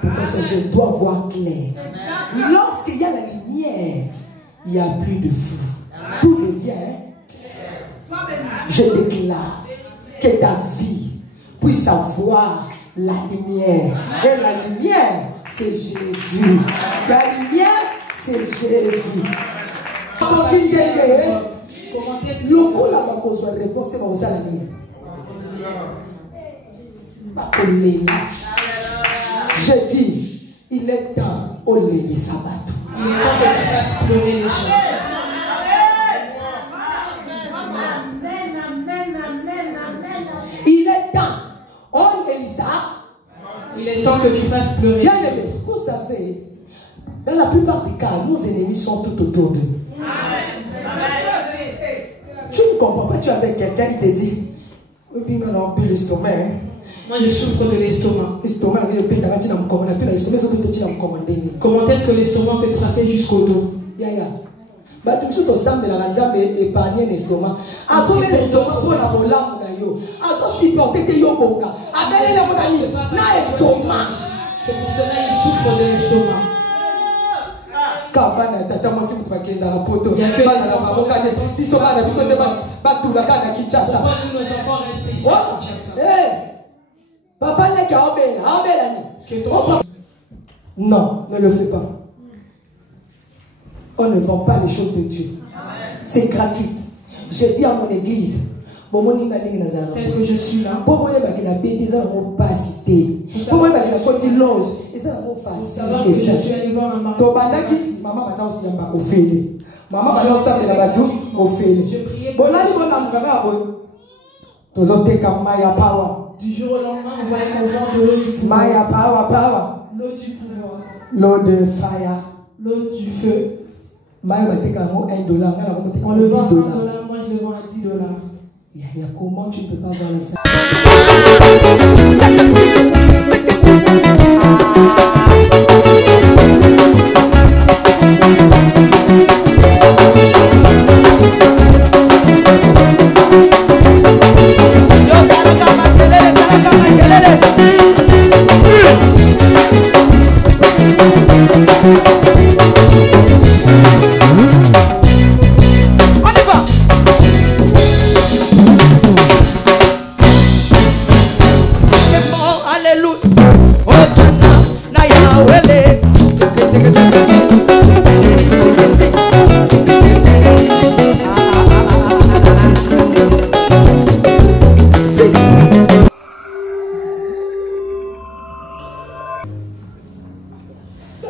Pourquoi je dois voir clair. Lorsqu'il y a la lumière, il n'y a plus de flou. Tout devient clair. Je déclare que ta vie puisse avoir la lumière. Et la lumière, c'est Jésus. La lumière, c'est Jésus. Le coup là, on a réponse, c'est mon salut. Je dis, il est temps au lévi sabbat. Il est temps que tu fasses pleurer les gens. Il est temps. Oh Elisa. Il est temps que tu fasses pleurer. Bien aimé, vous savez, dans la plupart des cas, nos ennemis sont tout autour d'eux. Tu ne comprends pas, tu es avec quelqu'un, il te dit, moi je souffre de l'estomac. Comment est-ce que l'estomac peut te frapper jusqu'au dos? C'est pour cela qu'il souffre de l'estomac. Il n'y a que les enfants. Pourquoi nous, nos enfants, restent ici à Kinshasa? Non, ne le fais pas. On ne vend pas les choses de Dieu. C'est gratuit. J'ai dit à mon église, tel que je suis là. Pour savoir que je suis allé voir un mari. Du jour au lendemain, on voyait qu'on vend de l'eau du pouvoir. L'eau du pouvoir. L'eau de fire. L'eau du feu. On le vend à $1, moi je le vends à $10. Comment tu ne peux pas voir les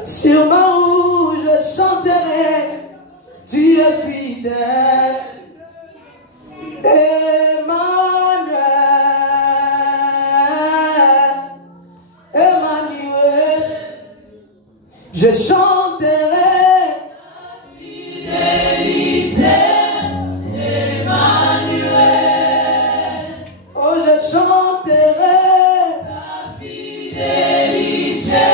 Sur ma roue je chanterai, tu es fidèle, Emmanuel, Emmanuel, je chanterai ta fidélité, Emmanuel, oh je chanterai ta fidélité.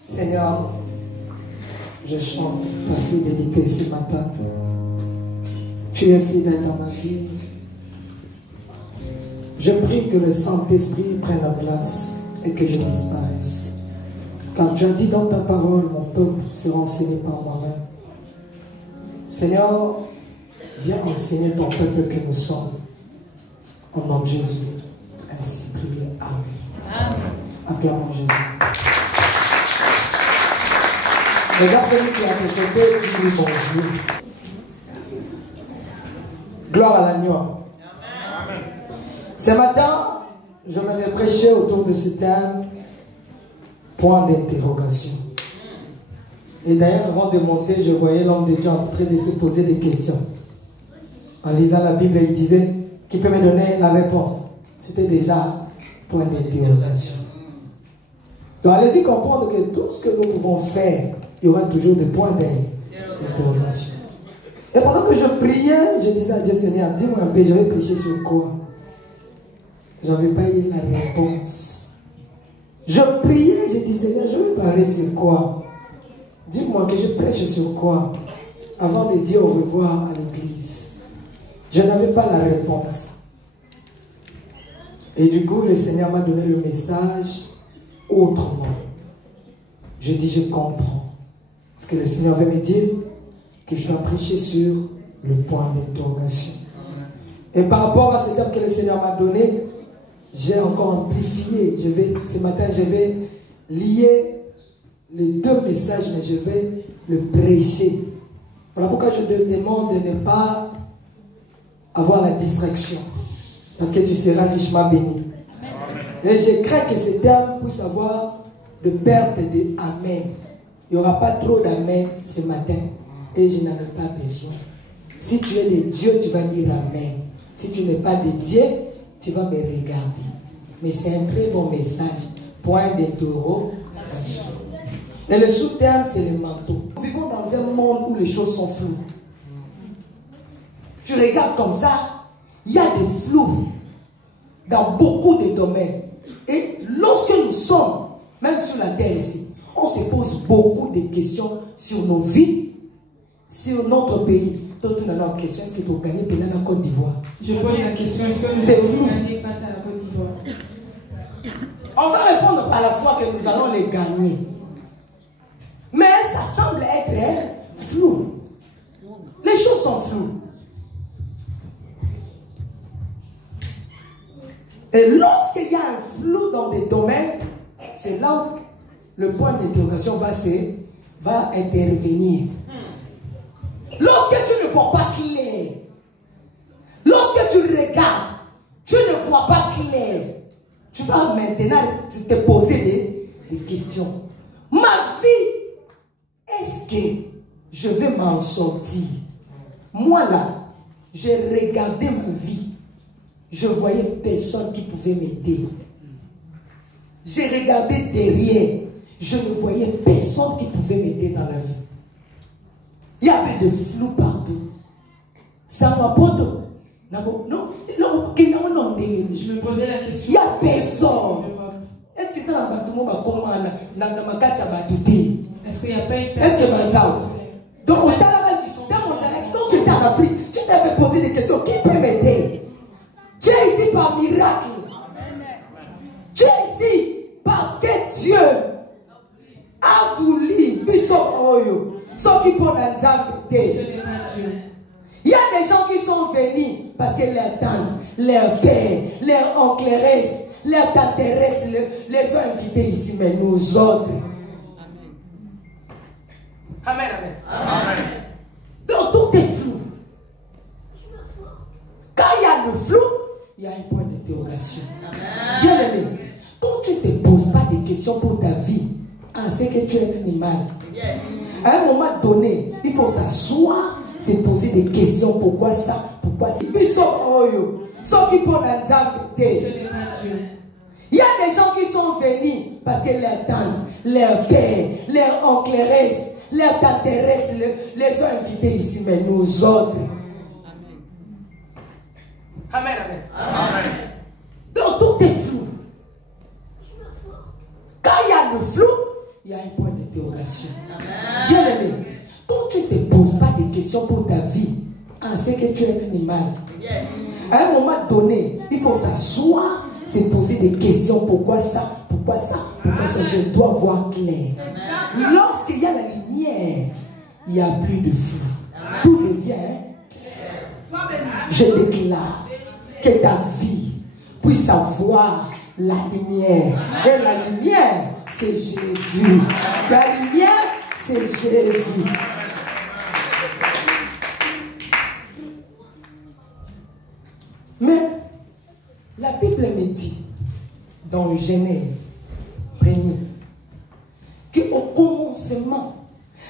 Seigneur, je chante ta fidélité ce matin. Tu es fidèle dans ma vie. Je prie que le Saint-Esprit prenne la place et que je disparaisse. Car tu as dit dans ta parole, mon peuple sera enseigné par moi-même. Seigneur, viens enseigner ton peuple que nous sommes. Au nom de Jésus, ainsi prier. Amen. Acclamons Jésus. Regarde celui qui est à tes côtés, dis-lui bonjour. Gloire à l'agneau. Ce matin, je m'avais prêché autour de ce thème, point d'interrogation. Et d'ailleurs, avant de monter, je voyais l'homme de Dieu en train de se poser des questions. En lisant la Bible, il disait, qui peut me donner la réponse? C'était déjà point d'interrogation. Donc allez-y comprendre que tout ce que nous pouvons faire, il y aura toujours des points d'interrogation. Et pendant que je priais, je disais à Dieu, Seigneur, dis-moi un peu, je vais prêcher sur quoi? Je n'avais pas eu la réponse. Je priais, je disais, Seigneur, je vais parler sur quoi? Dis-moi que je prêche sur quoi avant de dire au revoir à l'église. Je n'avais pas la réponse. Et du coup, le Seigneur m'a donné le message autrement. Je dis, je comprends. Ce que le Seigneur veut me dire, que je dois prêcher sur le point d'interrogation. Et par rapport à ce thème que le Seigneur m'a donné, j'ai encore amplifié. Ce matin, je vais lier les deux messages, mais je vais le prêcher. Voilà pourquoi je te demande de ne pas avoir la distraction. Parce que tu seras richement béni. Et je crains que ce thème puisse avoir de perte de amen. Il n'y aura pas trop d'amen ce matin. Et je n'en ai pas besoin. Si tu es de Dieu, tu vas dire amen. Si tu n'es pas de Dieu, tu vas me regarder. Mais c'est un très bon message. Point d'interrogation. Et le sous-terme, c'est le manteau. Nous vivons dans un monde où les choses sont floues. Tu regardes comme ça, il y a des flous dans beaucoup de domaines. Et lorsque nous sommes, même sur la terre ici, on se pose beaucoup de questions sur nos vies, sur notre pays. Toi, tu n'as pas question, est-ce que tu as gagné pendant la Côte d'Ivoire? Je pose la question, est-ce que nous allons gagner face à la Côte d'Ivoire? On va répondre par la foi que nous allons les gagner. Mais ça semble être flou. Les choses sont floues. Et lorsqu'il y a un flou dans des domaines, c'est là où le point d'interrogation va intervenir. Lorsque tu ne vois pas clair, lorsque tu regardes, tu ne vois pas clair, tu vas maintenant te poser des questions. Ma vie, est-ce que je vais m'en sortir? Moi là, j'ai regardé ma vie. Je voyais personne qui pouvait m'aider. J'ai regardé derrière. Je ne voyais personne qui pouvait m'aider dans la vie. Il y avait de flou partout. Ça m'apporte. Non. Je me posais la question. Il n'y a personne. Est-ce que ça va tout le monde Est-ce qu'il n'y a pas une personne? Est-ce que ça donc, quand tu étais en Afrique, tu t'avais posé des questions. Qui peut m'aider? Tu es ici par miracle. Tu es ici parce que Dieu a voulu. Ceux qui font il y a des gens qui sont venus parce que leur tante, leur père, leur oncle, leur tante les ont invités ici, mais nous autres. Amen, amen. Amen. Donc tout est flou. Quand il y a le flou, il y a un point d'interrogation. Bien aimé, quand tu ne te poses pas de questions pour ta vie, c'est que tu es un animal. À un moment donné, il faut s'asseoir, se poser des questions. Pourquoi ça? Pourquoi ça? Il y a des gens qui sont venus parce que leur tante, leur père, leur oncle, leur tante les ont invités ici, mais nous autres. Amen, amen. Amen. Donc tout est flou. Quand il y a le flou, il y a un point d'interrogation. Bien aimé, quand tu ne te poses pas de questions pour ta vie, c'est que tu es un animal. À un moment donné, il faut s'asseoir, se poser des questions. Pourquoi ça? Pourquoi ça? Pourquoi ça? Je dois voir clair. Lorsqu'il y a la lumière, il n'y a plus de flou. Tout devient clair. Je déclare que ta vie puisse avoir la lumière. Et la lumière, c'est Jésus. La lumière, c'est Jésus. Mais la Bible me dit dans Genèse 1er qu'au commencement,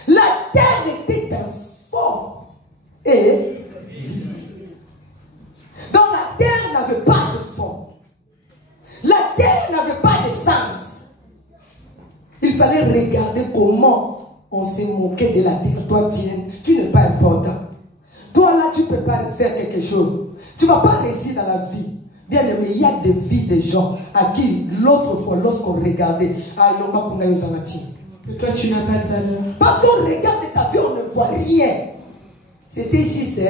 la terre était informe et vide. Donc la terre n'avait pas de forme. La terre n'avait pas de sens. Il fallait regarder comment on s'est moqué de la terre. Toi, tu n'es pas important. Toi, là, tu ne peux pas faire quelque chose. Tu ne vas pas réussir dans la vie. Bien aimé, il y a des vies de gens à qui, l'autre fois, lorsqu'on regardait, Que toi tu n'as pas de valeur. Parce qu'on regarde ta vie, on ne voit rien. C'était juste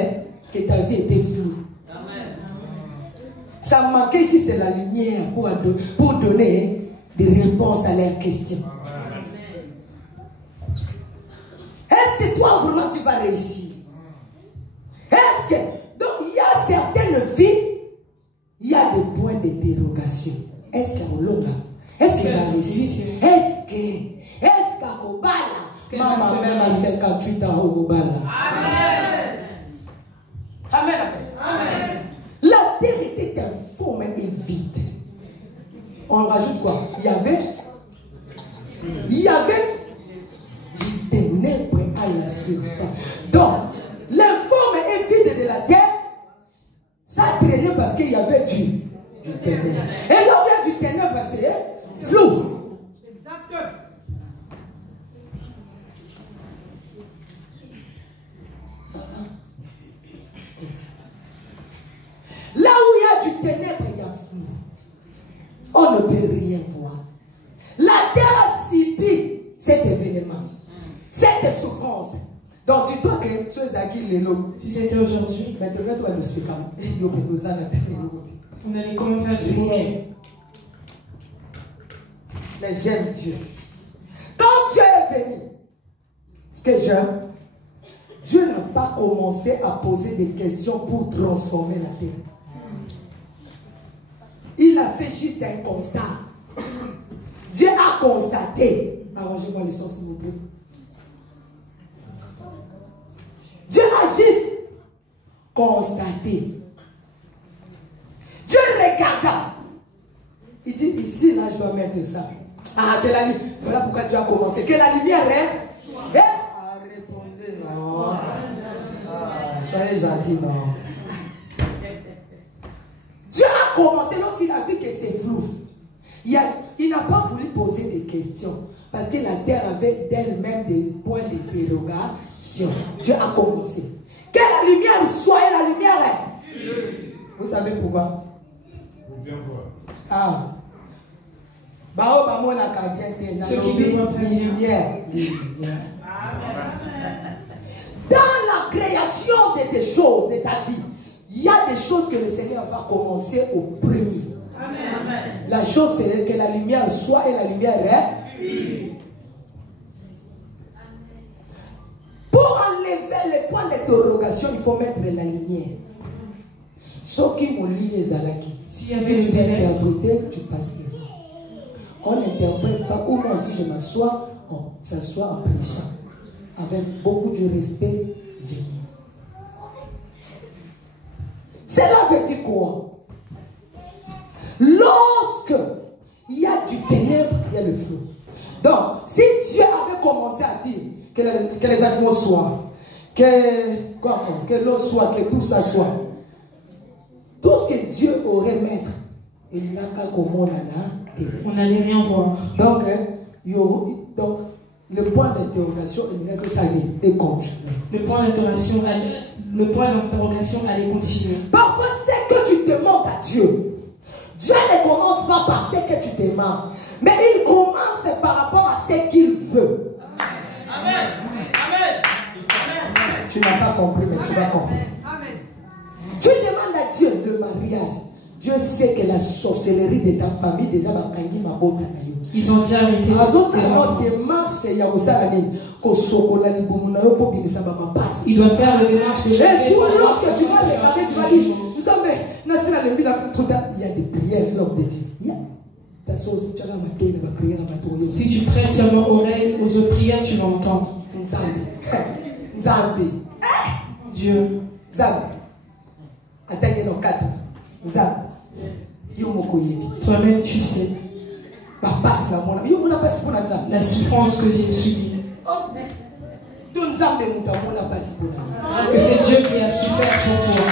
que ta vie était floue. Amen. Ça manquait juste de la lumière pour donner des réponses à leurs questions. Amen. Est-ce que toi vraiment tu vas réussir? Est-ce que... Donc il y a certaines vies, il y a des points d'interrogation. Est-ce qu'il y a un long? Est-ce qu'il va réussir? Est-ce qu'à Kobala? Maman même à 58 ans au Kobala. Amen. Amen. Amen. La terre était informe et vide. On rajoute quoi? Il y avait du ténèbre à la surface. Donc, l'informe et vide de la terre, ça traînait parce qu'il y avait du ténèbre. Et là où il y a du ténèbre, c'est flou. Exactement. Ça va? Là où il y a du ténèbre, il y a flou. On ne peut rien voir. La terre a subi cet événement, cette souffrance. Donc dis-toi que tu es acquis les lots. Si c'était aujourd'hui, on allait commencer à se moquer. Mais j'aime Dieu. Quand Dieu est venu, ce que j'aime, Dieu n'a pas commencé à poser des questions pour transformer la terre. Il a fait juste un constat. Dieu a constaté. Arrangez-moi les sons s'il vous plaît. Dieu a juste constaté. Dieu regarda. Il dit ici, là, je dois mettre ça. Ah, voilà pourquoi Dieu a commencé. Que la lumière est. Répondez, non. Soyez gentils, non. Dieu a commencé lorsqu'il a vu que c'est flou. Il n'a pas voulu poser des questions. Parce que la terre avait d'elle-même des points d'interrogation. Dieu a commencé. Que la lumière soit et la lumière est. Vous savez pourquoi? Ah. Ceux qui ne voient pas lumière. Dans la création de tes choses, de ta vie, il y a des choses que le Seigneur va commencer au premier. Amen. La chose c'est que la lumière soit et la lumière est. Pour enlever les points d'interrogation, il faut mettre la lumière. Ce qui m'ont lu les alaki. Si tu veux interpréter, tu passes devant. On n'interprète pas. Ou moi aussi je m'assois, on s'assoit en prêchant. Avec beaucoup de respect. Cela veut dire quoi? Lorsque il y a du ténèbre, il y a le feu. Donc, si Dieu avait commencé à dire que les animaux soient, que l'eau soit, que tout ça soit, tout ce que Dieu aurait mettre, il n'a qu'à comment on n'allait rien voir. Donc, le point d'interrogation, il n'y a que ça et continuer. Le point d'interrogation allait continuer. Parfois, c'est que tu demandes à Dieu. Dieu ne commence pas par ce que tu demandes, mais il commence par rapport à ce qu'il veut. Amen. Amen. Amen. Tu n'as pas compris, mais tu vas comprendre. Amen. Tu demandes à Dieu le mariage. Dieu sait que la sorcellerie de ta famille déjà va gagner ma botte. Ils ont déjà arrêté. Il doit faire le démarche. Et lorsque tu vas regarder, tu vas dire, il y a des prières, l'homme de Dieu. Si tu prêtes seulement oreille aux autres prières, tu vas entendre. Dieu. Toi-même, tu sais la souffrance que j'ai subie. Parce que c'est Dieu qui a souffert pour toi.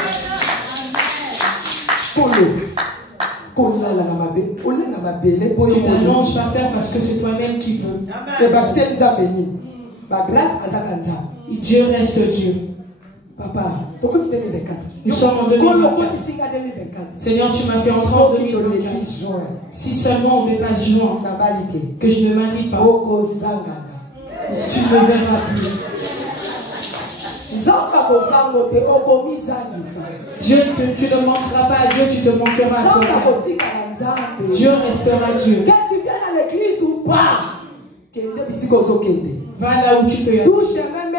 Tu t'allonges par terre parce que c'est toi-même qui veux. Et Dieu reste Dieu. Papa, nous sommes en 2024. Seigneur, tu m'as fait entrer en 2024. Si seulement on ne peut pas juin, que je ne marie pas, Tu ne me verras plus. Dieu, tu ne manqueras pas à Dieu, tu te manqueras à toi. Dieu restera Dieu. Que tu viennes à l'église ou pas, va là où tu peux y aller. Touche même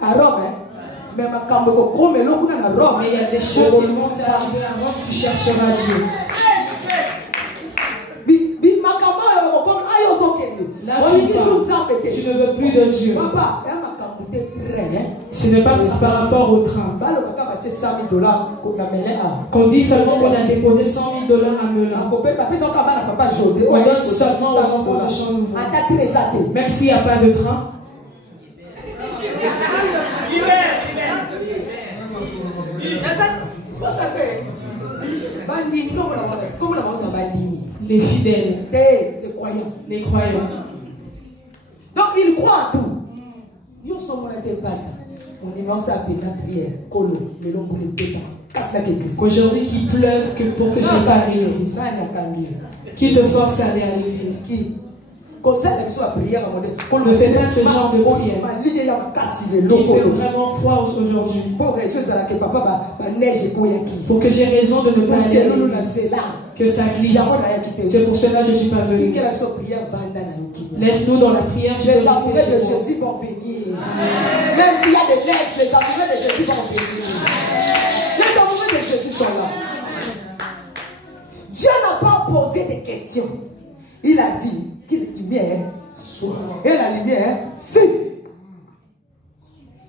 à Rome. Mais il y a des choses qui vont t'arriver avant que tu chercheras Dieu. Là, tu ne veux plus de Dieu. Ce n'est pas par rapport au train. Qu'on dit seulement qu'on a déposé 100 000 $ à Melun. On donne seulement aux enfants de Champ Nouveau. Même s'il n'y a pas de train. Les fidèles, les croyants. Donc ils croient à tout. Ils sont on immense à prière. Qu'aujourd'hui qu'il pleuve pour que je n'aille pas à l'église. Qui te force à aller à l'église? Ne fais pas ce genre de prière. Il fait vraiment froid aujourd'hui. Pour que j'ai raison de ne pas aller à l'église. Que ça glisse. C'est pour cela que je ne suis pas venu. Laisse-nous dans la prière. Les amoureux de Jésus vont venir. Même s'il y a des neiges, les amoureux de Jésus vont venir. Les amoureux de Jésus sont là. Dieu n'a pas posé des questions. Il a dit que la lumière soit. Et la lumière fut.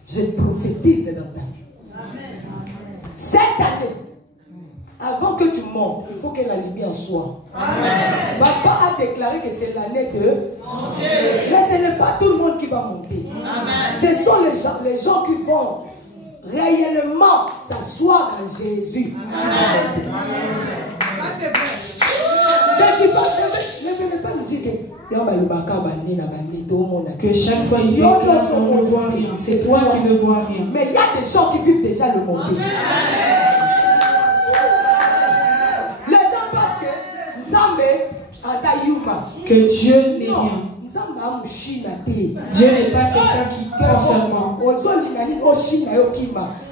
Je prophétise dans ta vie. Cette année, avant que tu montes, il faut que la lumière soit. Amen. Papa a déclaré que c'est l'année de monter. Mais ce n'est pas tout le monde qui va monter. Amen. Ce sont les gens qui vont réellement s'asseoir en Jésus. Amen. Ça c'est vrai. Ne venez pas nous dire que chaque fois il déclare on ne voit rien. C'est toi qui ne vois rien. Mais il y a des gens qui vivent déjà le monter. Que Dieu n'est rien. Dieu n'est pas quelqu'un qui prend seulement.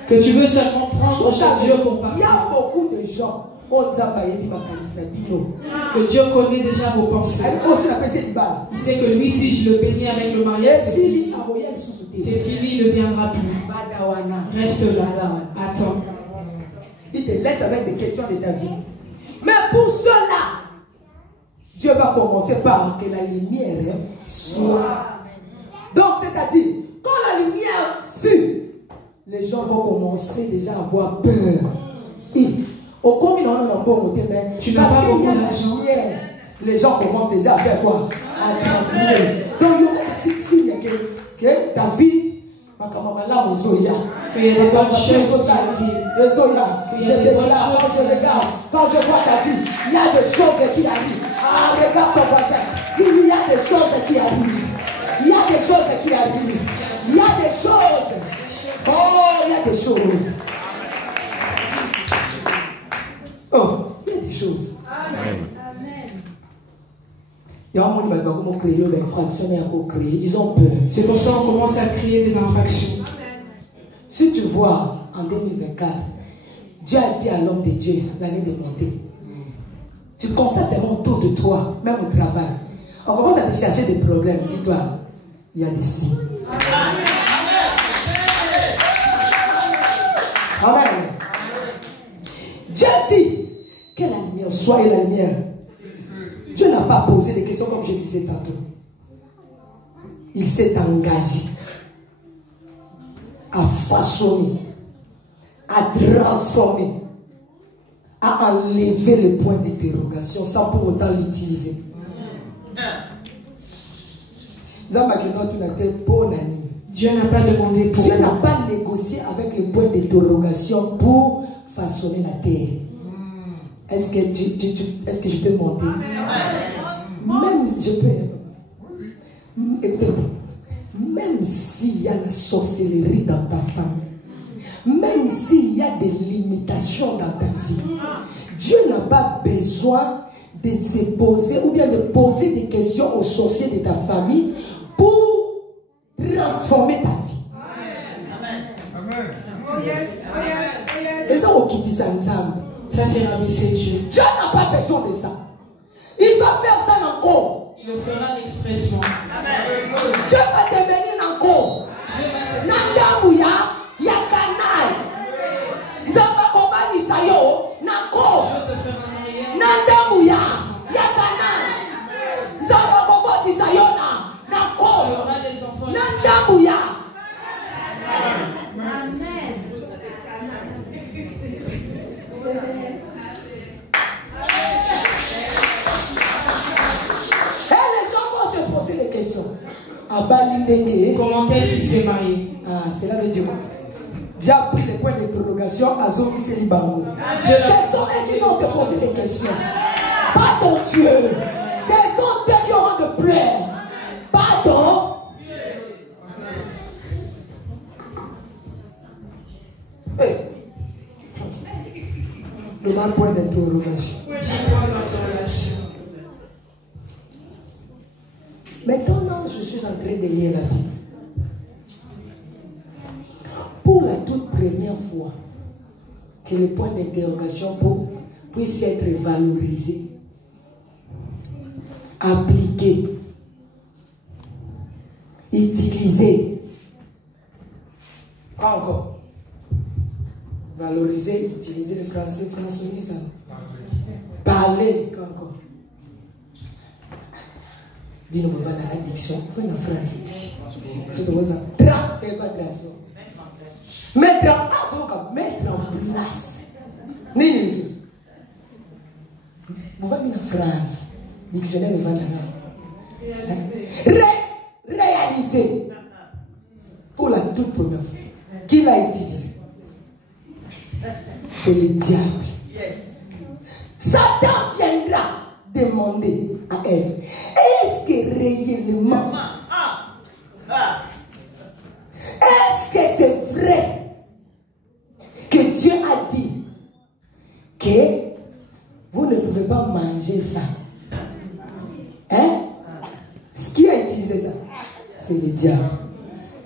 Que tu veux seulement prendre chez Dieu pour partir. Il y a beaucoup de gens. Que Dieu connaît déjà vos pensées. Il sait que lui, si je le bénis avec le mariage, c'est fini, il ne viendra plus. Reste là. Attends. Il te laisse avec des questions de ta vie. Mais pour cela, Dieu va commencer par que la lumière soit. Donc, c'est-à-dire, quand la lumière fut, les gens vont commencer déjà à avoir peur. Au combien on a beaucoup de mains. Tu n'as pas beaucoup d'argent. Les gens commencent déjà à faire quoi? À trembler. Donc, il y aura des petits signes que ta vie. Qu'il y a des bonnes choses qui arrivent. Je déclare, quand je regarde, quand je vois ta vie, il y a des choses qui arrivent. Ah, regarde ton voisin. Il y a des choses qui arrivent. Il y a des choses qui arrivent. Il y a des choses. Oh, il y a des choses. Oh, il y a des choses. Amen. Ils ont peur. C'est pour ça qu'on commence à créer des infractions. Si tu vois en 2024, Dieu a dit à l'homme de Dieu l'année de monter. Tu constates tellement autour de toi, même au travail. On commence à te chercher des problèmes. Dis-toi, il y a des signes. Amen. Dieu dit que la lumière soit et la lumière. Dieu n'a pas posé des questions comme je disais tantôt. Il s'est engagé à façonner, à transformer, à enlever le point d'interrogation sans pour autant l'utiliser. Dieu n'a pas demandé pour Dieu n'a pas négocié avec le point d'interrogation pour façonner la terre. Est-ce que je peux monter? Même si je peux. Même s'il y a la sorcellerie dans ta famille, même s'il y a des limitations dans ta vie, Dieu n'a pas besoin de se poser ou bien de poser des questions aux sorciers de ta famille pour transformer ta vie. Amen. Et ça, on quitte ça ensemble. Ça, c'est rabaisser Dieu. Dieu n'a pas besoin de ça. Il va faire ça encore. Il le fera l'expression. Dieu va te bénir encore. Nandamouya, yakanai. Nzamba kobani sayo, nako. Nandamouya, yakanai. Nzamba koboti sayona, nako. Nandamouya. Comment est-ce qu'il s'est marié? Ah, cela veut dire quoi? Dieu a pris les points d'interrogation à Zomi Selibango. Ce sont eux qui vont se poser des questions. Pas ton Dieu. Ce sont eux qui auront de pleurs. Pas ton Dieu. Le mal point d'interrogation. Maintenant, je suis en train de lire la Bible. Pour la toute première fois que le point d'interrogation puisse être valorisé, appliqué, utilisé. Quoi encore? Valoriser, utiliser le français, français, parler, quoi encore? Dis-nous, on va dans la diction, on va dans la français. Je te vois ça. Mettre en place. Ni les choses. On va dans la France. Dictionnaire, on va dans la. Réaliser. Pour la toute première fois. Qui l'a utilisé? C'est le diable. Satan viendra demander à Ève, est-ce que réellement, est-ce que c'est vrai que Dieu a dit que vous ne pouvez pas manger ça? Hein? Qui a utilisé ça? C'est le diable.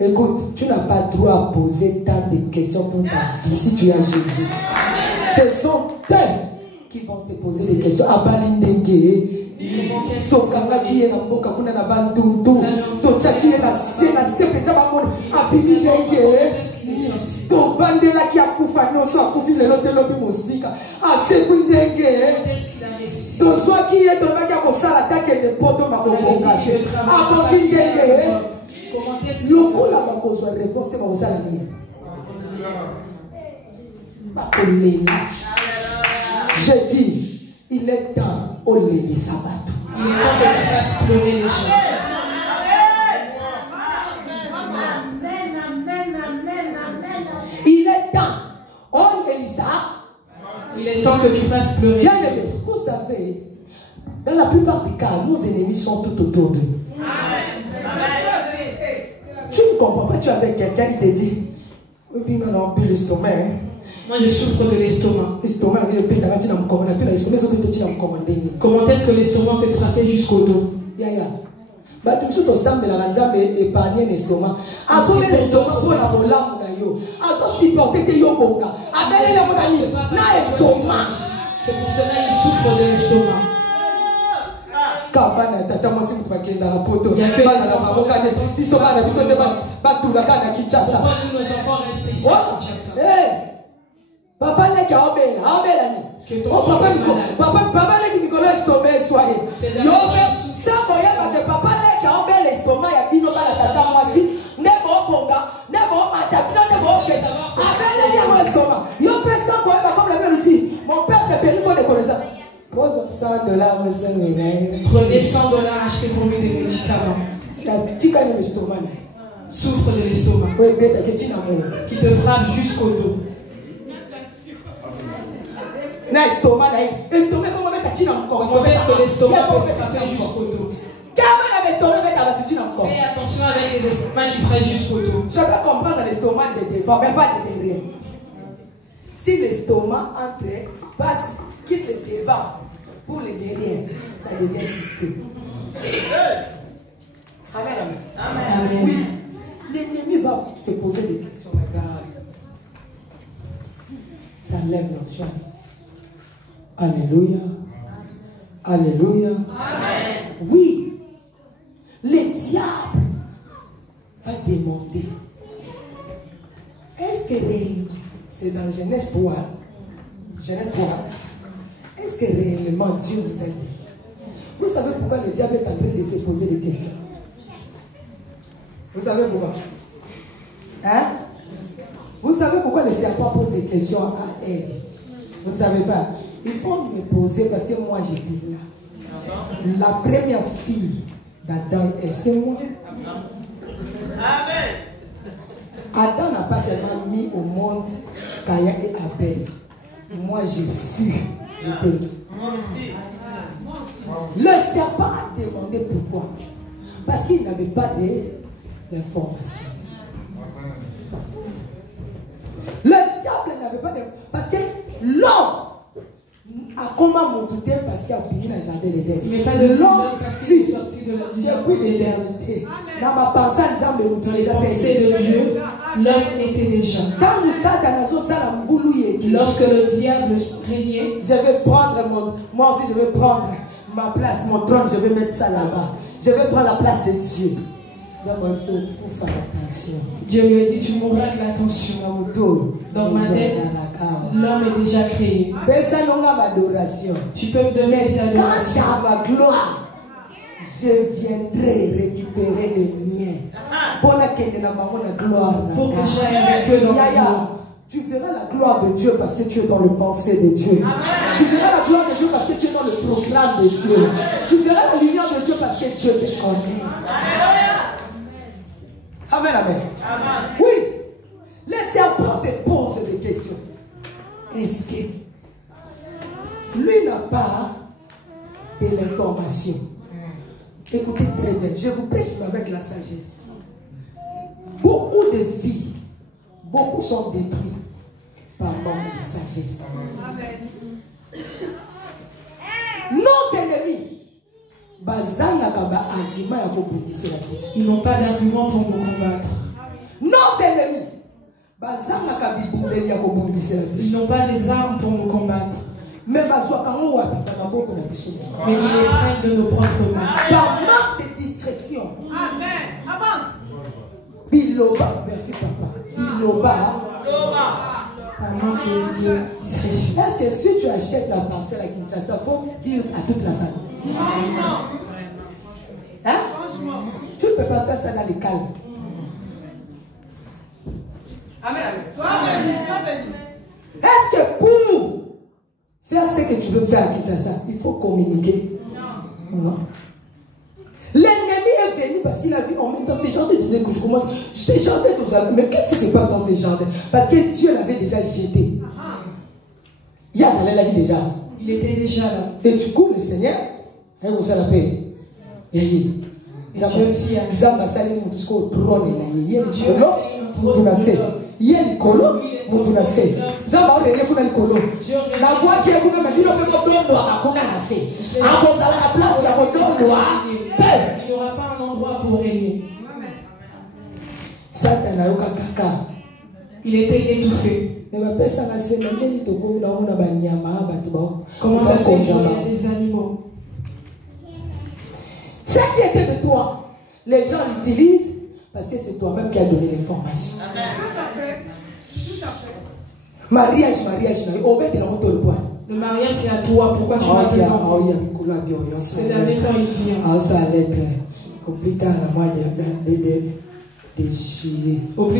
Écoute, tu n'as pas droit à poser tant de questions pour ta vie si tu as Jésus. Ce sont eux qui vont se poser des questions. Abalindenge. Tokanga qui est dans boka kuna na bandundu. Tocha qui est na sepeta bamone. Abimindenge. To vandela qui a kufa no so akufi le lote lobi musika. Asepindenge. To soit qui est dans la mosala take de poto makobonga. Abokindenge. Lokola bakozwa réponse ba osala nini? Bakolela. Je dis, il est temps au lever sabbat. Il est temps que tu fasses pleurer les gens. Il est temps. Oh Elisa. Il est temps que tu fasses pleurer. Bien aimé, vous savez, dans la plupart des cas, nos ennemis sont tout autour d'eux. Tu ne comprends pas, tu es avec quelqu'un qui te dit, moi je souffre de l'estomac. Comment est-ce que l'estomac peut te frapper jusqu'au dos? C'est pour cela qu'il souffre de l'estomac. Il n'y a que les enfants. Pourquoi nous, nos enfants, restent ici à Kinshasa? Papa n'est qu'à obéir. Que ton papa est malade. Papa n'est qui Nicolas Estomé soyez. Ça voyait que papa n'est qu'à obéir l'estomac et à bino dans la satan moisi. Nebo bonga, nebo matapino, nebo ok. Abel est mon estomac. Yo peut ça quoi comme la Bible dit. Mon père me paye pour les connaissances. Pose $100 Prenez $100, achetez pour lui des médicaments. Souffre de l'estomac. Qui te frappe jusqu'au dos. Comment est-ce que l'estomac peut te frapper jusqu'au dos? Fais attention avec les estomacs qui frappent jusqu'au dos. Je peux comprendre l'estomac de devant, mais pas de derrière. Si l'estomac entre, passe, quitte le devant, Pour les guerriers, ça devient suspect. Amen, amen. Amen. Oui, l'ennemi va se poser des questions. Regarde, ça lève notre chef. Alléluia. Alléluia. Amen. Oui, le diable va demander, est-ce que réellement, c'est dans Genèse 3, Genèse 3, est-ce que réellement Dieu vous a dit? Vous savez pourquoi le diable est en train de se poser des questions? Vous savez pourquoi? Hein? Vous savez pourquoi le serpent pose des questions à Ève? Vous ne savez pas? Il faut me poser parce que moi j'étais là. La première fille d'Adam et Ève, c'est moi. Amen. Adam n'a pas seulement mis au monde Caïn et Abel. Moi j'ai fui. J'étais là. Le serpent a demandé pourquoi. Parce qu'il n'avait pas d'informations. Le diable n'avait pas d'informations. Parce que l'homme a comment monter parce qu'il a fini dans le jardin d'Éden. L'homme fut depuis l'éternité. Dans ma pensée, dans les pensées de Dieu, l'homme était déjà. Lorsque le diable régnait, je vais prendre moi aussi je vais prendre ma place, mon trône, je vais mettre ça là-bas. Je vais prendre la place de Dieu. Dieu lui a dit, tu mourras avec l'attention. Dans ma tête, l'homme est déjà créé. Tu peux me donner des adorations. Quand j'ai ma gloire, je viendrai récupérer les miens. Pour que j'aille avec eux dans le gloire. Tu verras la gloire de Dieu parce que tu es dans le pensée de Dieu. Amen. Tu verras la gloire de Dieu parce que tu es dans le programme de Dieu. Amen. Tu verras la lumière de Dieu parce que Dieu te connaît. Amen, amen. Amen. Oui, les serpents se posent des questions. Est-ce que lui n'a pas de l'information? Écoutez très bien, je vous prêche avec la sagesse. Beaucoup de vies, beaucoup sont détruits par manque de sagesse. Amen. Nos ennemis, ils n'ont pas d'argument pour nous combattre. Nos ennemis, ils n'ont pas les armes pour nous combattre. Mais ils les prennent de nos propres mains. Par manque de discrétion. Amen. Avance. Biloba, merci papa. Biloba. Par manque de discrétion. Est-ce que si tu achètes la parcelle à Kinshasa, il faut dire à toute la famille? Hein? Tu ne peux pas faire ça dans les calmes. Amen. Sois béni, sois béni. Est-ce que pour faire ce que tu veux faire à Kinshasa, il faut communiquer? Non. L'ennemi est venu parce qu'il a vu en même temps ces jardins que je commence. Ces jardins, mais qu'est-ce qui se passe dans ces jardins? Parce que Dieu l'avait déjà jeté. Yazalé l'a dit déjà. Il était déjà là. Et du coup, le Seigneur, vous savez la paix. Et Dieu aussi a il n'aura pas un endroit pour régner. Il était étouffé. Comment ça se fait qu'il y a des animaux? Ce qui était de toi, les gens l'utilisent parce que c'est toi-même qui as donné l'information. Tout à fait. Tout à fait. Mariage, le mariage c'est à toi. Pourquoi tu vas te vendre? Ces derniers temps il vient. Au plus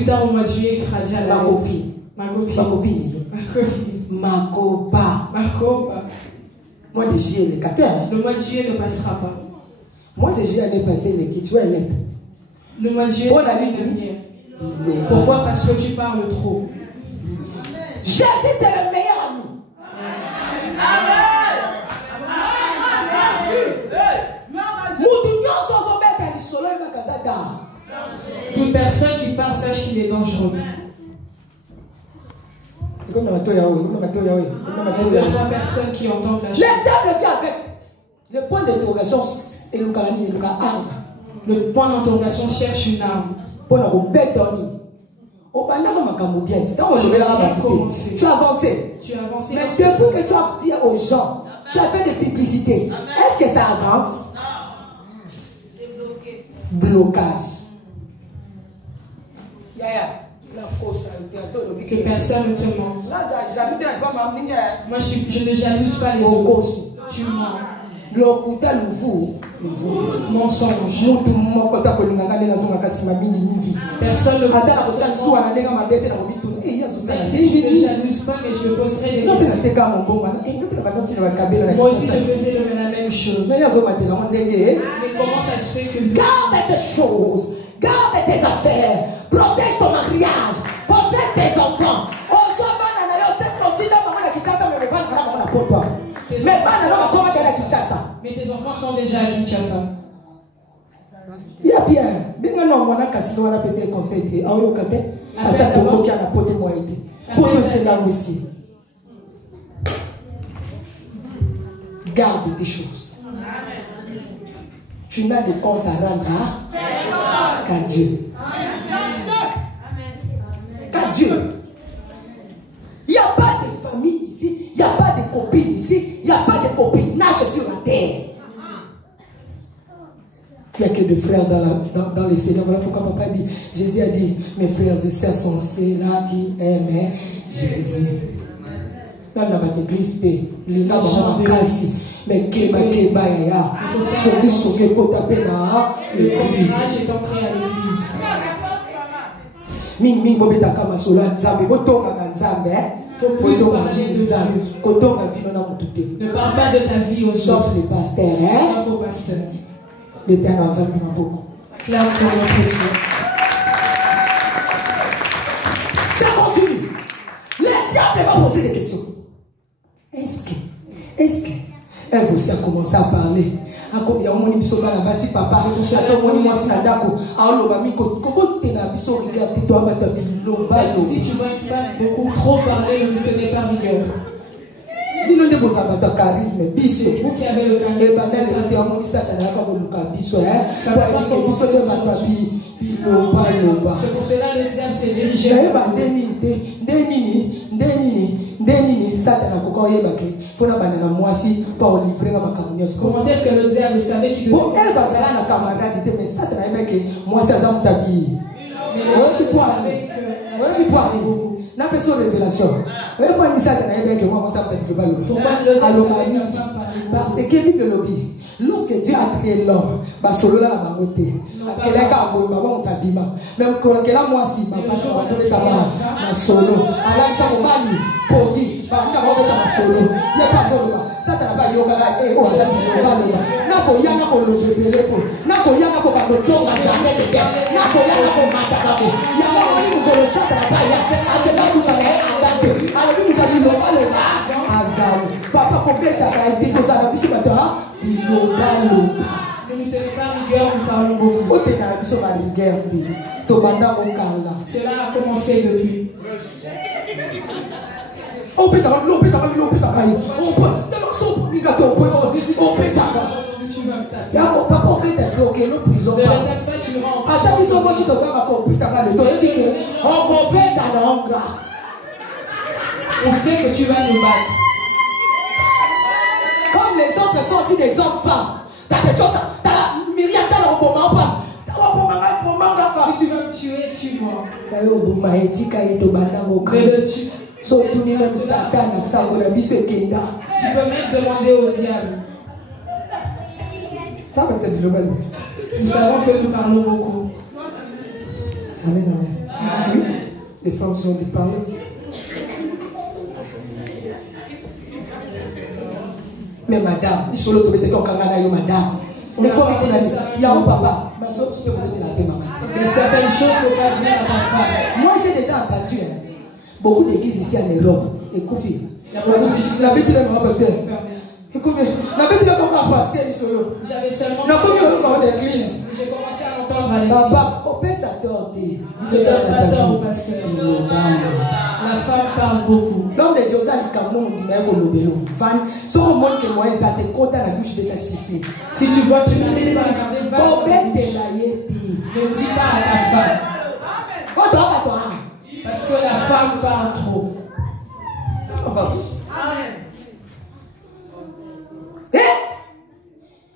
tard au mois de juillet il fera déjà la copine. Ma copine. Ma copa. Mois de juillet le 14. Le mois de juillet ne passera pas. Moi déjà l'année passée les quittes. Le mois de juillet pourquoi? Parce que tu parles trop. Jésus c'est le meilleur ami. Toute personne qui parle sache qu'il est dangereux. Comme dans Il y a 3 personnes qui entendent la chose. Le diable vient avec le point d'interrogation et le calani et le arme. Le point d'interrogation cherche une arme. Pour la bête d'orni. Au banana makambo bien. Tu as avancé. Tu as avancé. Mais depuis que tu as dit aux gens, tu as fait des publicités. Est-ce que ça avance? Blocage. Que personne ne te ment. Moi, je ne jalouse pas les autres. Tu mens. Mensonge. Personne ne fait si je ne jalouse pas, mais je me poserai des questions. Moi aussi, je faisais la même chose. Mais comment ça se fait que... Garde tes choses, garde tes affaires, protège ton mariage, protège tes enfants. Mais tes enfants sont déjà à Kinshasa. Il y a bien. Garde tes choses. Tu n'as de compte à rendre qu'à Dieu. Qu'à Dieu. Il n'y a pas de famille ici, il n'y a pas de copines ici, il n'y a pas de copinage sur la terre. Il n'y a que des frères dans le Seigneur. Voilà pourquoi papa dit, Jésus a dit, mes frères et sœurs sont ceux-là qui aiment Jésus. Même dans votre église, l'Inga va mais Keba ya, Soki Kota Pena, l'église. J'ai entré à l'église. Ming Bobeta Kamasola, Nzambe, Botonga Nzambe, Botonga Nzambe, Kotonga Vinona Mutute. Ne parle pas de ta vie aux sauf les pasteurs, hein? Sauf aux pasteurs. Mettez un Nzambe dans beaucoup. Claire pour notre Dieu. Ça continue. Le diable va poser des questions. Est-ce que elle aussi a commencé à parler. Comment il y a un biso bana basi papa, attends moni mwasi na dako, aoloba miko, comment tu na biso regarder toi bata biloba. Si tu vois une femme beaucoup trop parler, ne lui tenez pas rigueur. Bino de boza bata charisme biso. Vous qui avez le charisme. Et banal le te amoni satana ka boluka biso hein. Ça va pas que biso de bata biloba loba. C'est pour cela le diable s'est dirigé. Ba Ndeni Satan a yebake fona banana mwasi pa livrer ma makamonyos. Comment est-ce que le diable savait qu'il devait? Bon, elle va aller na camarade mais Satan a yebake mwasi azam tabi. Oui, n'a pas de révélation. Oui, pas ni Satan a yebake mwasi azam tabi balo. Parce que Bible lobby. Lorsque Dieu a créé l'homme, bah solo là la bangote. Quel est cabo, bah on tabima. Même quand quel a moi si, bah pas on va donner ta main, bah solo. Alors ça on va ni podi, bah on va mettre ma solo. Il y a pas solo bah. Ça t'as pas yoga là et on va dire yoga là. Na ko ya na ko lo bebele ko. Na ko ya na ko ba ko tonga jamais de terre. Na ko ya na ko mata ka ko. Ya na ko ko lo ça t'as pas ya fait à de là où on est adapté. Alors nous pas nous le là. Azam. Papa complète a été que ça na biso maintenant. Ne nous tenez pas rigueur, nous parlons beaucoup. Cela a commencé depuis. On sait que tu vas nous battre. Comme les autres sont aussi des hommes femmes. T'as des choses, t'as Myriam, t'as l'embaume pas. Si tu veux me tuer, tue-moi. Mais le tue. Tu peux même demander au diable. Nous savons que nous parlons beaucoup. Amen, amen. Oui, les femmes sont de parler. Mais madame, il solo tobete ko kangana yo madame. Et comme il a dit, il y a un papa, ma soeur tu peux mettre la paix maman. Mais certaines choses faut pas dire à ta femme. Moi j'ai déjà entendu beaucoup d'églises ici en Europe. Et Kofi. La bête de mon pasteur. Écoute, la bête de mon pasteur du solo. J'avais seulement. La combien de l'église. J'ai commencé à entendre à l'église. Papa, copain ça torté. Je donne pas tort au pasteur. La femme parle beaucoup. L'homme de Dieu, il a Si tu vois, tu n'arrives pas à regarder, va. Ne dis pas à ta femme. Parce que la femme parle trop.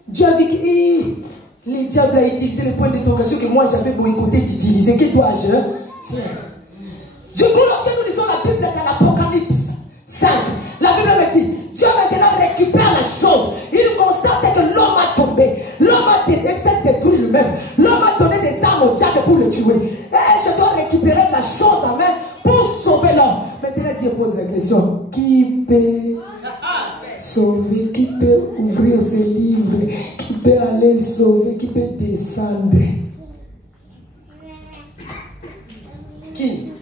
Dieu a dit que le diable a utilisé les points d'interrogation que moi j'avais boycotté d'utiliser. Que dois-je faire? Du coup, lorsque nous lisons la Bible dans l'Apocalypse 5, la Bible me dit, Dieu maintenant récupère les choses. Il constate que l'homme a tombé. L'homme a fait détruire lui-même. L'homme a donné des armes au diable pour le tuer. Et je dois récupérer la chose en main pour sauver l'homme. Maintenant, Dieu pose la question, qui peut sauver, qui peut ouvrir ses livres, qui peut aller sauver, qui peut descendre? Qui?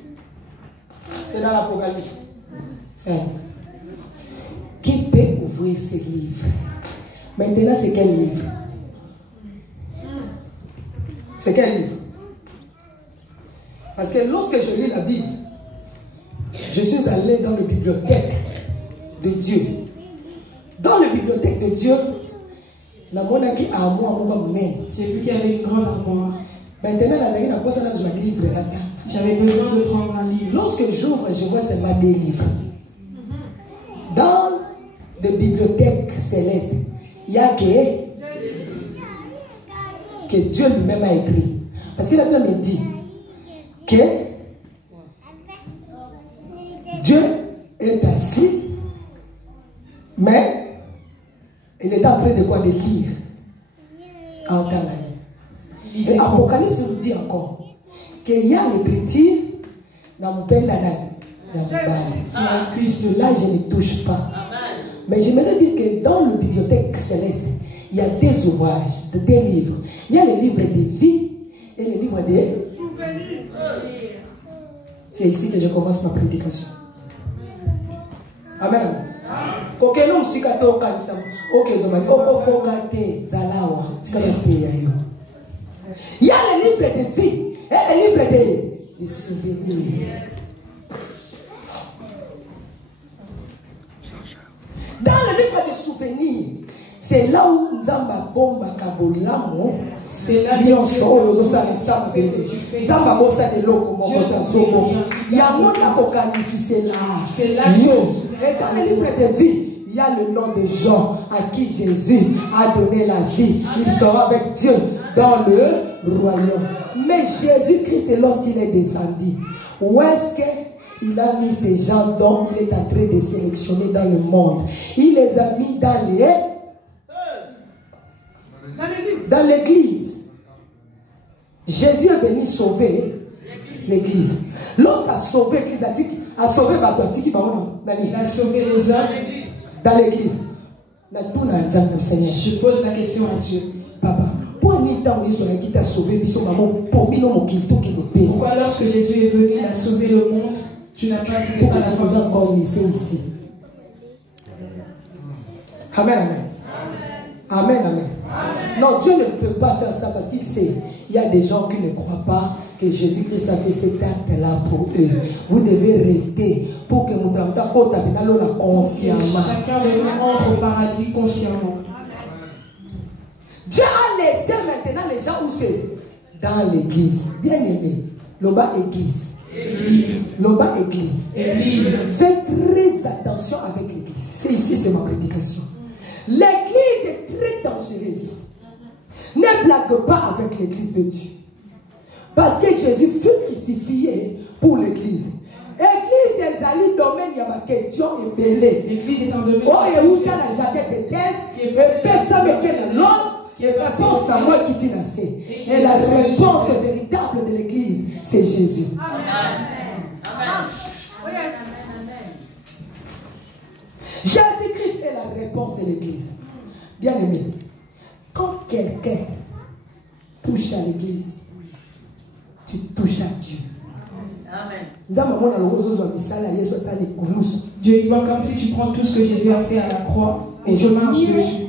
C'est dans l'Apocalypse 5. Qui peut ouvrir ses livres? Maintenant, c'est quel livre? C'est quel livre? Parce que lorsque je lis la Bible, je suis allé dans la bibliothèque de Dieu. Dans la bibliothèque de Dieu, j'ai vu qu'il y avait une grande armoire. maintenant, J'avais besoin de prendre un livre. lorsque j'ouvre, je vois seulement des livres. Dans des bibliothèques célestes, il y a que Dieu lui-même a écrit. Parce que la Bible me dit que Dieu est assis, mais il est en train de quoi? De lire en Tanzanie. Et Apocalypse nous dit encore qu'il y a l'écriture dans mon père là, je ne touche pas. Mais j'aimerais dire que dans la bibliothèque céleste, il y a des ouvrages, des livres. Il y a les livres de vie et les livres de souvenirs. C'est ici que je commence ma prédication. Amen. Il y a les livres de vie et les livres de souvenirs. Dans le livre de souvenirs, c'est là où Nzamba bomba kabolamo. C'est là que c'est là. Et dans le livre de vie, il y a le nom de Jean à qui Jésus a donné la vie. Il sera avec Dieu dans le royaume. Mais Jésus-Christ, lorsqu'il est descendu, où est-ce qu'il a mis ces gens dont il est en train de sélectionner dans le monde? Il les a mis dans l'église. Jésus est venu sauver l'église. Lorsqu'il a sauvé l'église, il a sauvé les hommes dans l'église. Je pose la question à Dieu. Papa, pourquoi lorsque Jésus est venu, il a sauvé le monde, tu n'as pas dit pourquoi tu nous as encore laissé ici? Amen, amen. Amen, amen. Non, Dieu ne peut pas faire ça parce qu'il sait. Il y a des gens qui ne croient pas que Jésus-Christ a fait cet acte-là pour eux. Vous devez rester pour que nous consciemment. Chacun de nous entre au paradis consciemment. Dieu a laissé maintenant les gens où c'est? Dans l'église. Bien aimé. Loba église. Loba église. Faites très attention avec l'église. C'est ici, c'est ma prédication. L'église est très dangereuse. Ne blague pas avec l'église de Dieu. Parce que Jésus fut crucifié pour l'église. L'église est allée domaine, il y a ma question et belé. L'église est en domaine. Oh, et où t'as la jaquette de terre, et personne ne met l'homme, et pense à moi qui t'y naissé. Et la réponse véritable de l'église, c'est Jésus. Amen. Jésus-Christ est la réponse de l'église. Bien aimé, quand quelqu'un touche à l'église, tu touches à Dieu. Amen. Dieu il voit comme si tu prends tout ce que Jésus a fait à la croix et tu marches dessus.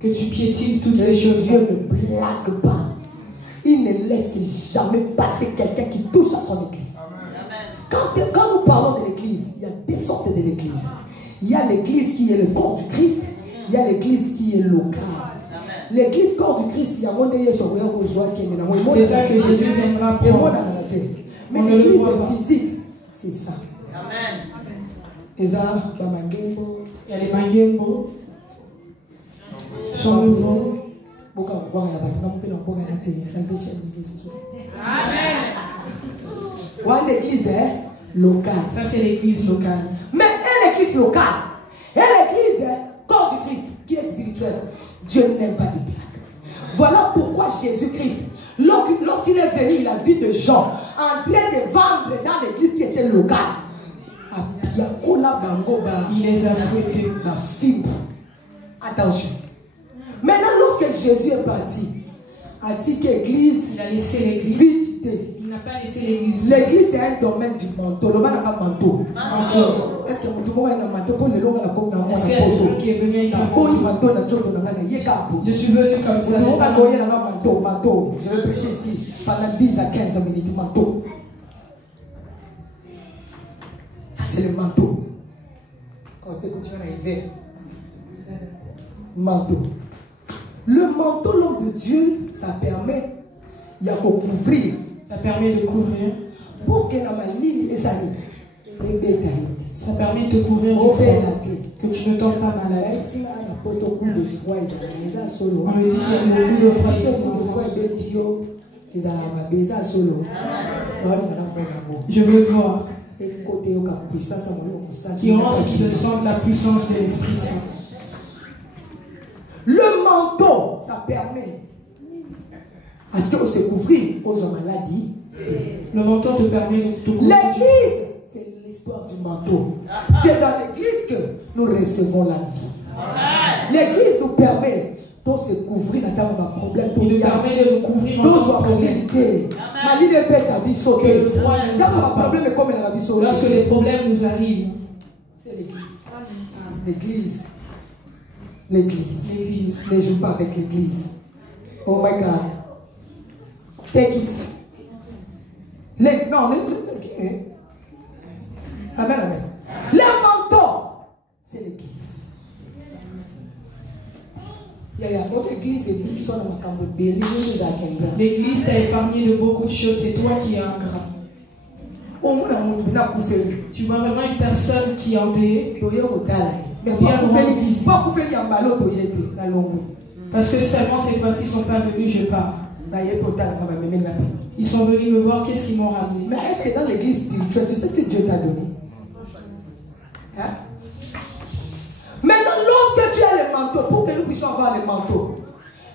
Que tu piétines toutes ces choses. Dieu ne blague pas. Il ne laisse jamais passer quelqu'un qui touche à son église. Quand de l'église. Il y a l'église qui est le corps du Christ. Il y a l'église qui est locale. L'église corps du Christ, il y a mon Dieu sur c'est ça que Jésus viendra prendre. Mais l'église physique, c'est ça. Amen. Il y a les mangembo. Chant nouveau. Amen. L'église locale. Ça, c'est l'église locale. Mais l'église locale, et l'église corps du Christ, qui est spirituelle, Dieu n'aime pas de blagues. Voilà pourquoi Jésus-Christ, lorsqu'il est venu, il a vu des gens en train de vendre dans l'église qui était locale. Il les a fouettés. Attention. Maintenant, lorsque Jésus est parti, a dit que l'église, il a laissé l'église vide. Il n'a pas laissé l'église. L'église, c'est un domaine du manteau. Le manteau. Est-ce que tout le monde a un manteau pour le long à la coupe d'un manteau qui est venu avec un manteau? Je suis venu comme ça. Manteau. Je vais prêcher ici pendant 10 à 15 minutes. Manteau. Ça, c'est le manteau. On peut continuer à arriver. Manteau. Le manteau, l'homme de Dieu, ça permet, il y a pour couvrir. Ça permet de couvrir. Pour que la ligne est salée. Ça permet de te couvrir du froid, que tu ne tombes pas malade. On me dit qu'il y a beaucoup de froid ici. Je veux voir qui rentre et qui te sente la puissance de l'Esprit Saint. Le manteau, ça permet à ce qu'on se couvre aux maladies. Le manteau te permet de te couvrir. L'église, c'est l'histoire du manteau. C'est dans l'église que nous recevons la vie. L'église nous permet de se couvrir dans un problème. Il nous permet de nous couvrir dans nos problèmes. Lorsque les problèmes nous arrivent, c'est l'église. L'église. Ne joue pas avec l'église. Oh my God. Take it. Non, amen, amen. Le manteau, c'est l'église. L'église t'a épargné de beaucoup de choses. C'est toi qui es ingrat. Tu vois vraiment une personne qui est endeuillée. Parce que seulement ces fois-ci ils ne sont pas venus, je pars. Ils sont venus me voir, qu'est-ce qu'ils m'ont ramené. Mais est-ce que dans l'église spirituelle, tu sais ce que Dieu t'a donné? Hein? Maintenant, lorsque tu as les manteaux, pour que nous puissions avoir les manteaux,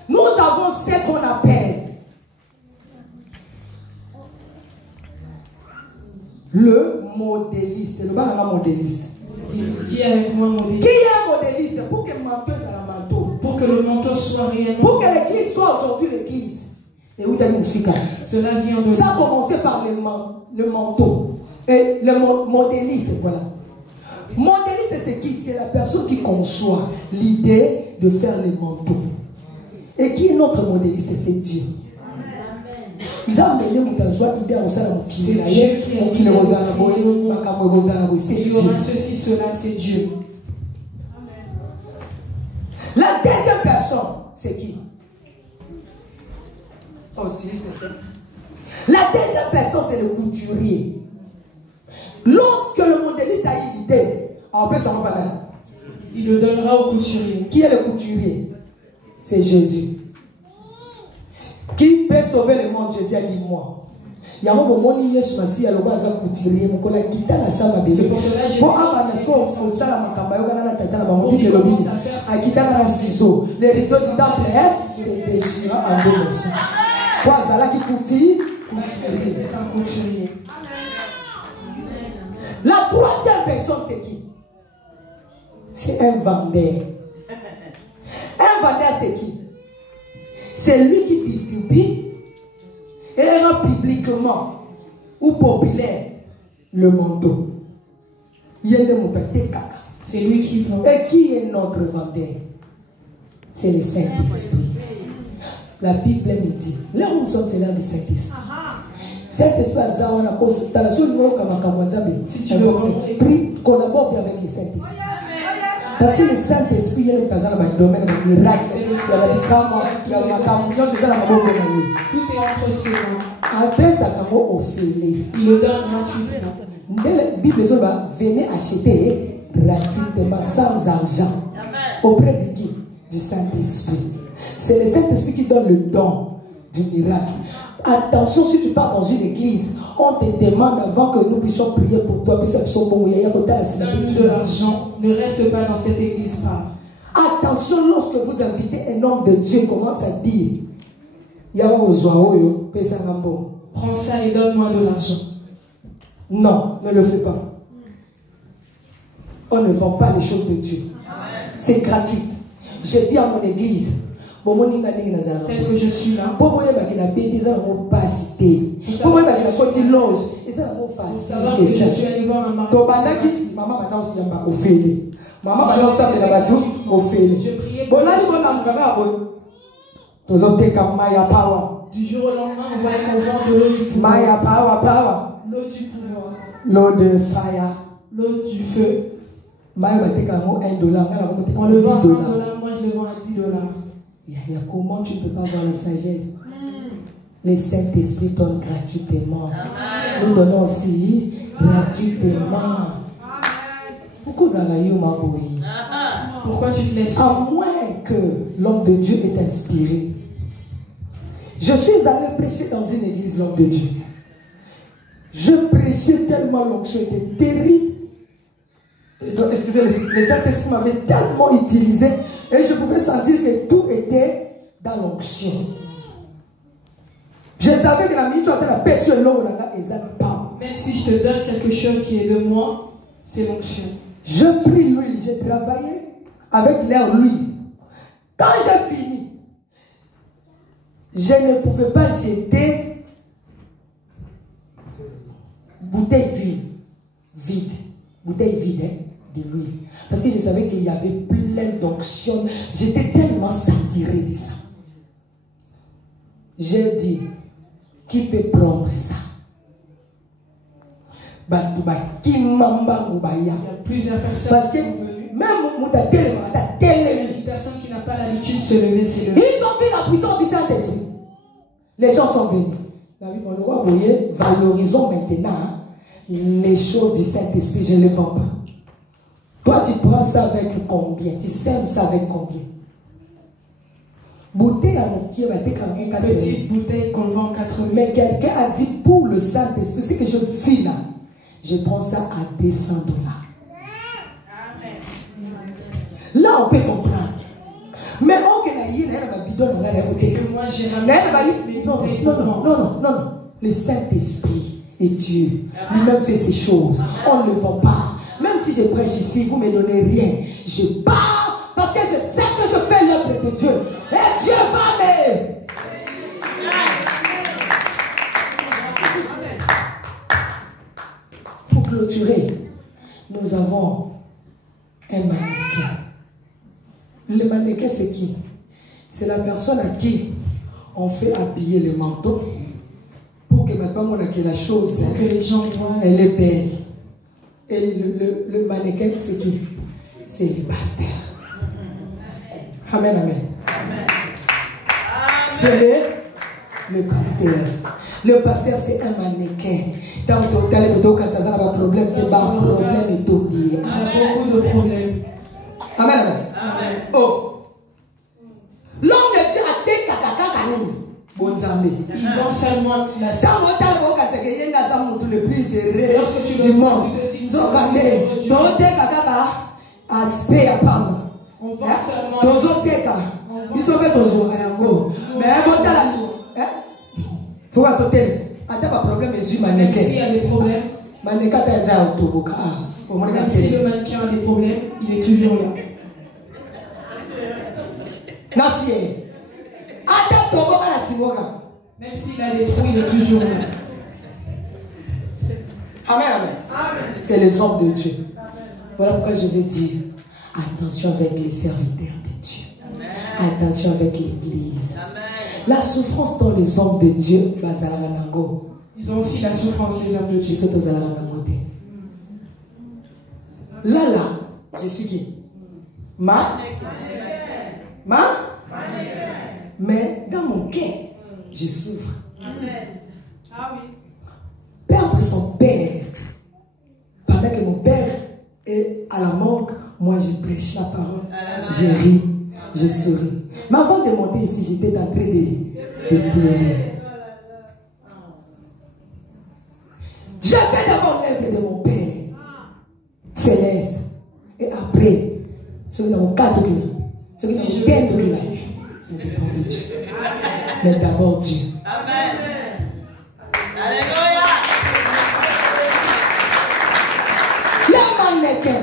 nous avons ce qu'on appelle le modéliste. Le modéliste. Dis avec moi modéliste. Qui est modéliste? Pour que le manteau soit un manteau. Pour que le manteau soit réellement. Pour que l'église soit aujourd'hui l'église. Et où t'as mis cela vient de. Ça a commencé par le manteau. Et le modéliste, voilà. Modéliste, c'est qui? C'est la personne qui conçoit l'idée de faire les manteaux. Et qui est notre modéliste? C'est Dieu. Ils ont amené idée à c'est Dieu qui il y aura ceci, cela, c'est Dieu. La deuxième personne, c'est qui? La deuxième personne, c'est le couturier. Lorsque le modéliste a eu l'idée, on peut s'en parler. Il le donnera au couturier. Qui est le couturier? C'est Jésus. Qui peut sauver le monde? Jésus a dit moi. Il y a un moment où Yesu Masi a le bas à couturier. Mon collègue qui t'a la salle à bébé. Pour avoir un escroc, on s'en a macamba, on a la tête à la maman de l'obéi. A qui t'a la ciseau. Les rideaux du temple, c'est déchirant en deux morceaux. Quoi, ça là qui coutille? Couturier. La troisième personne, c'est qui? C'est un vendeur. Un vendeur, c'est qui? C'est lui qui distribue et rend publiquement ou populaire le manteau. C'est lui qui vend. Et qui est notre vendeur? C'est le Saint-Esprit. La Bible me dit, là où nous sommes, c'est l'un du Saint-Esprit. Saint-Esprit azawana cause dans la zone où prie, collabore bien avec le Saint-Esprit. Parce que le Saint-Esprit il est dans un domaine de miracle, tout est entre ses mains. Il le donne gratuitement. La Bible dit venez acheter gratuitement sans argent. Auprès de qui? Du Saint-Esprit. C'est le Saint-Esprit qui donne le don du miracle. Attention, si tu pars dans une église, on te demande avant que nous puissions prier pour toi. Donne de l'argent, ne reste pas dans cette église pas. Attention, lorsque vous invitez un homme de Dieu, il commence à dire prends ça et donne-moi de l'argent. Non, ne le fais pas. On ne vend pas les choses de Dieu. C'est gratuit. J'ai dit à mon église, tel que je suis là, pour savoir que je suis allé voir un mari. Du jour au lendemain, on voit qu'on vend de l'eau du pouvoir. L'eau du pouvoir. L'eau de fire. L'eau du feu. $1. On le vend à $1, moi je le vends à $10. Comment tu ne peux pas avoir la sagesse? Le Saint-Esprit donne gratuitement. Nous donnons aussi gratuitement. Pourquoi tu te laisses? À moins que l'homme de Dieu est inspiré. Je suis allé prêcher dans une église, l'homme de Dieu. Je prêchais tellement, l'onction était terrible. Excusez, le Saint-Esprit m'avait tellement utilisé et je pouvais sentir que tout était dans l'onction. Je savais que la minute où on a perçu l'homme, même si je te donne quelque chose qui est de moi, c'est l'onction. Je prie l'huile, j'ai travaillé avec l'air l'huile. Quand j'ai fini, je ne pouvais pas jeter bouteille d'huile vide, bouteille vide de l'huile. Parce que je savais qu'il y avait plein d'onction. J'étais tellement saturé de ça. J'ai dit, qui peut prendre ça? Il y a plusieurs personnes parce que qui sont venues. Même une personne qui n'a pas l'habitude de se lever, c'est le... Ils ont fait la puissance du Saint-Esprit. Les gens sont venus. Valorisons maintenant les choses du Saint-Esprit. Je ne les vends pas. Toi, tu prends ça avec combien? Tu sèmes ça avec combien? Une petite bouteille qu'on vend 80. Mais quelqu'un a dit pour le Saint-Esprit, ce que je vis là, je prends ça à $200. Là, on peut comprendre. Mais on que moi j'ai ramené non. Le Saint-Esprit est Dieu. Lui-même fait ces choses. On ne le vend pas. Même si je prêche ici, vous ne me donnez rien. Je parle parce que je sais que je fais l'œuvre de Dieu. Et Dieu va m'aider. Pour clôturer, nous avons un mannequin. Le mannequin, c'est qui? C'est la personne à qui on fait habiller le manteau pour que maintenant on a que la chose, pour que les gens voient. Elle est belle. Et le mannequin, c'est qui? C'est le pasteur. Amen, amen. C'est le pasteur. Le pasteur, c'est un mannequin. Dans ton problème, il y a problème et tout. Il y a beaucoup de problèmes. Amen, amen. Oh. L'homme de Dieu a été kakakakani. Bon Zambé. Il vend seulement la salle. Le plus heureux du monde. Aspect à part. On vend seulement. Faut attendre. Attends, pas problème, mais je mannequin. S'il y a des problèmes. Mannequin, même si le mannequin a des problèmes, il est toujours là. Même s'il a des trous, il est toujours là. Amen, amen. C'est les hommes de Dieu. Voilà pourquoi je vais dire attention avec les serviteurs de Dieu. Attention avec l'église. La souffrance dans les hommes de Dieu, Ils ont aussi la souffrance, les hommes de Dieu. Là, je suis qui? Mais dans mon cœur, je souffre. Perdre son père. Pendant que mon père est à la morgue, moi je prêche la parole. Je ris, je souris. Mais avant de monter ici, j'étais en train de pleurer. J'ai fait d'abord l'œuvre de mon père céleste. Et après, ceux qui n'ont pas de Guinée, ceux qui n'ont pas de Guinée, ça dépend de Dieu. Mais d'abord Dieu. Amen. Alléluia. La mannequin.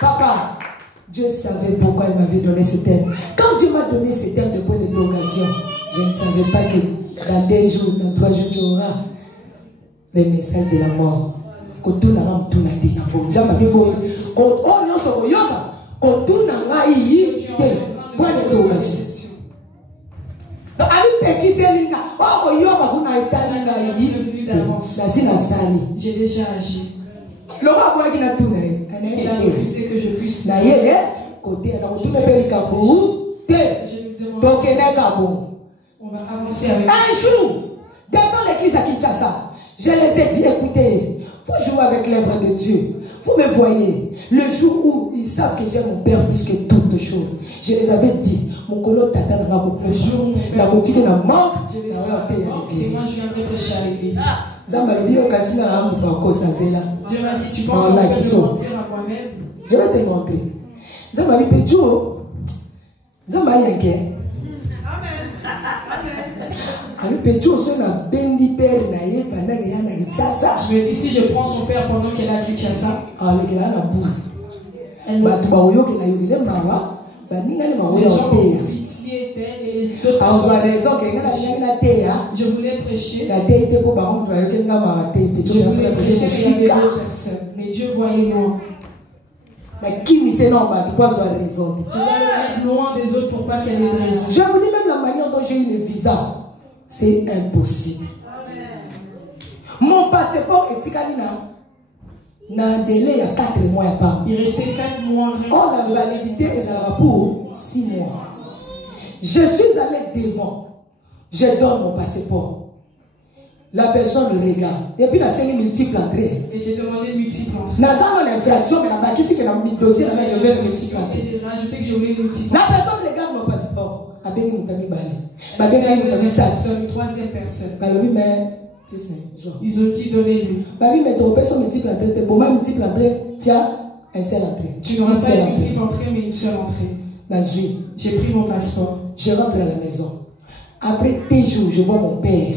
Papa, Dieu savait pourquoi il m'avait donné ce thème. Quand Dieu m'a donné ce thème de point d'interrogation, je ne savais pas que dans 2 jours, dans 3 jours, tu auras les messages de la mort. Donc, j'ai déjà agi. Il a refusé que je puisse. On va avancer avec. Un jour, devant l'église à Kinshasa, je les ai dit, écoutez, vous jouez avec l'œuvre de Dieu. Vous me voyez, le jour où ils savent que j'ai mon père plus que toutes choses, je les avais dit, mon colo tata n'a pas beaucoup de jours, la boutique n'a manque, et moi je viendrai prêcher à l'église. Dieu m'a dit, tu penses que je peux mentir à moi-même? Je vais te montrer. Dieu m'a dit, Pédio, Dieu m'a dit, je me dis, si je prends son père pendant qu'elle est à Kinshasa, elle me pitié d'elle et d'autres je voulais prêcher. Je voulais prêcher avec 2 personnes. Mais Dieu voyait loin. Je dois le mettre loin des autres pour pas qu'elle ait de raison. Je vous dis même la manière dont j'ai eu le visa. C'est impossible. Mon passeport est un délai il y a 4 mois. Il restait 4 mois. Or, la validité est pour 6 mois. Je suis allé devant. Je donne mon passeport. La personne le regarde. Et puis, il a signé multiple entrées. Et j'ai demandé multiple entrées. Dans l'infraction, mais la banque ici, qui a mis dossier, là, je vais multiple entrées. Et j'ai rajouté que je voulais multiple. La personne regarde mon passeport. La deuxième personne. Ils ont dit donnez-lui. Tiens, un seul entrée. Tu n'auras pas une multiple entrée, mais une seule entrée. J'ai pris mon passeport. Je rentre à la maison. Après 2 jours, je vois mon père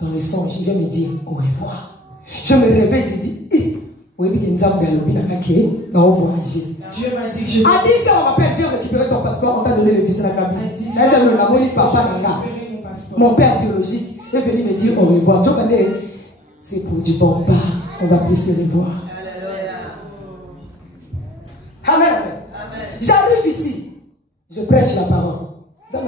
dans le songe. Il vient me dire au revoir. Je me réveille, je dis, oui, Dieu m'a dit que je vais. À 10 heures, on m'appelle, viens récupérer ton passeport, on t'a donné le visa à la cabine. Mon père biologique est venu me dire au revoir. C'est pour du bon pas, on va plus se revoir. Amen. J'arrive ici, je prêche la parole. Dieu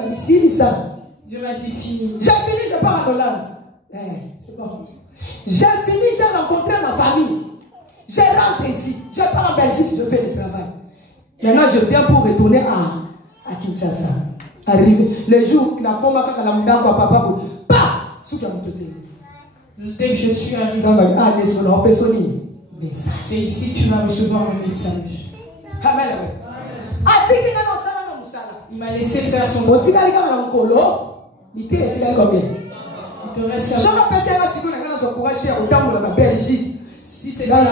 m'a dit fini. J'ai fini, je pars en Hollande. C'est bon. J'ai fini, j'ai rencontré ma famille. Je rentre ici, je pars en Belgique, je fais le travail. Maintenant, je viens pour retourner à Kinshasa. Arrivé. Le jour où la combat la mundako papa, dès que je suis arrivé, c'est ici que tu vas recevoir un message. Il m'a laissé faire son travail. Il te reste si c'est bien, je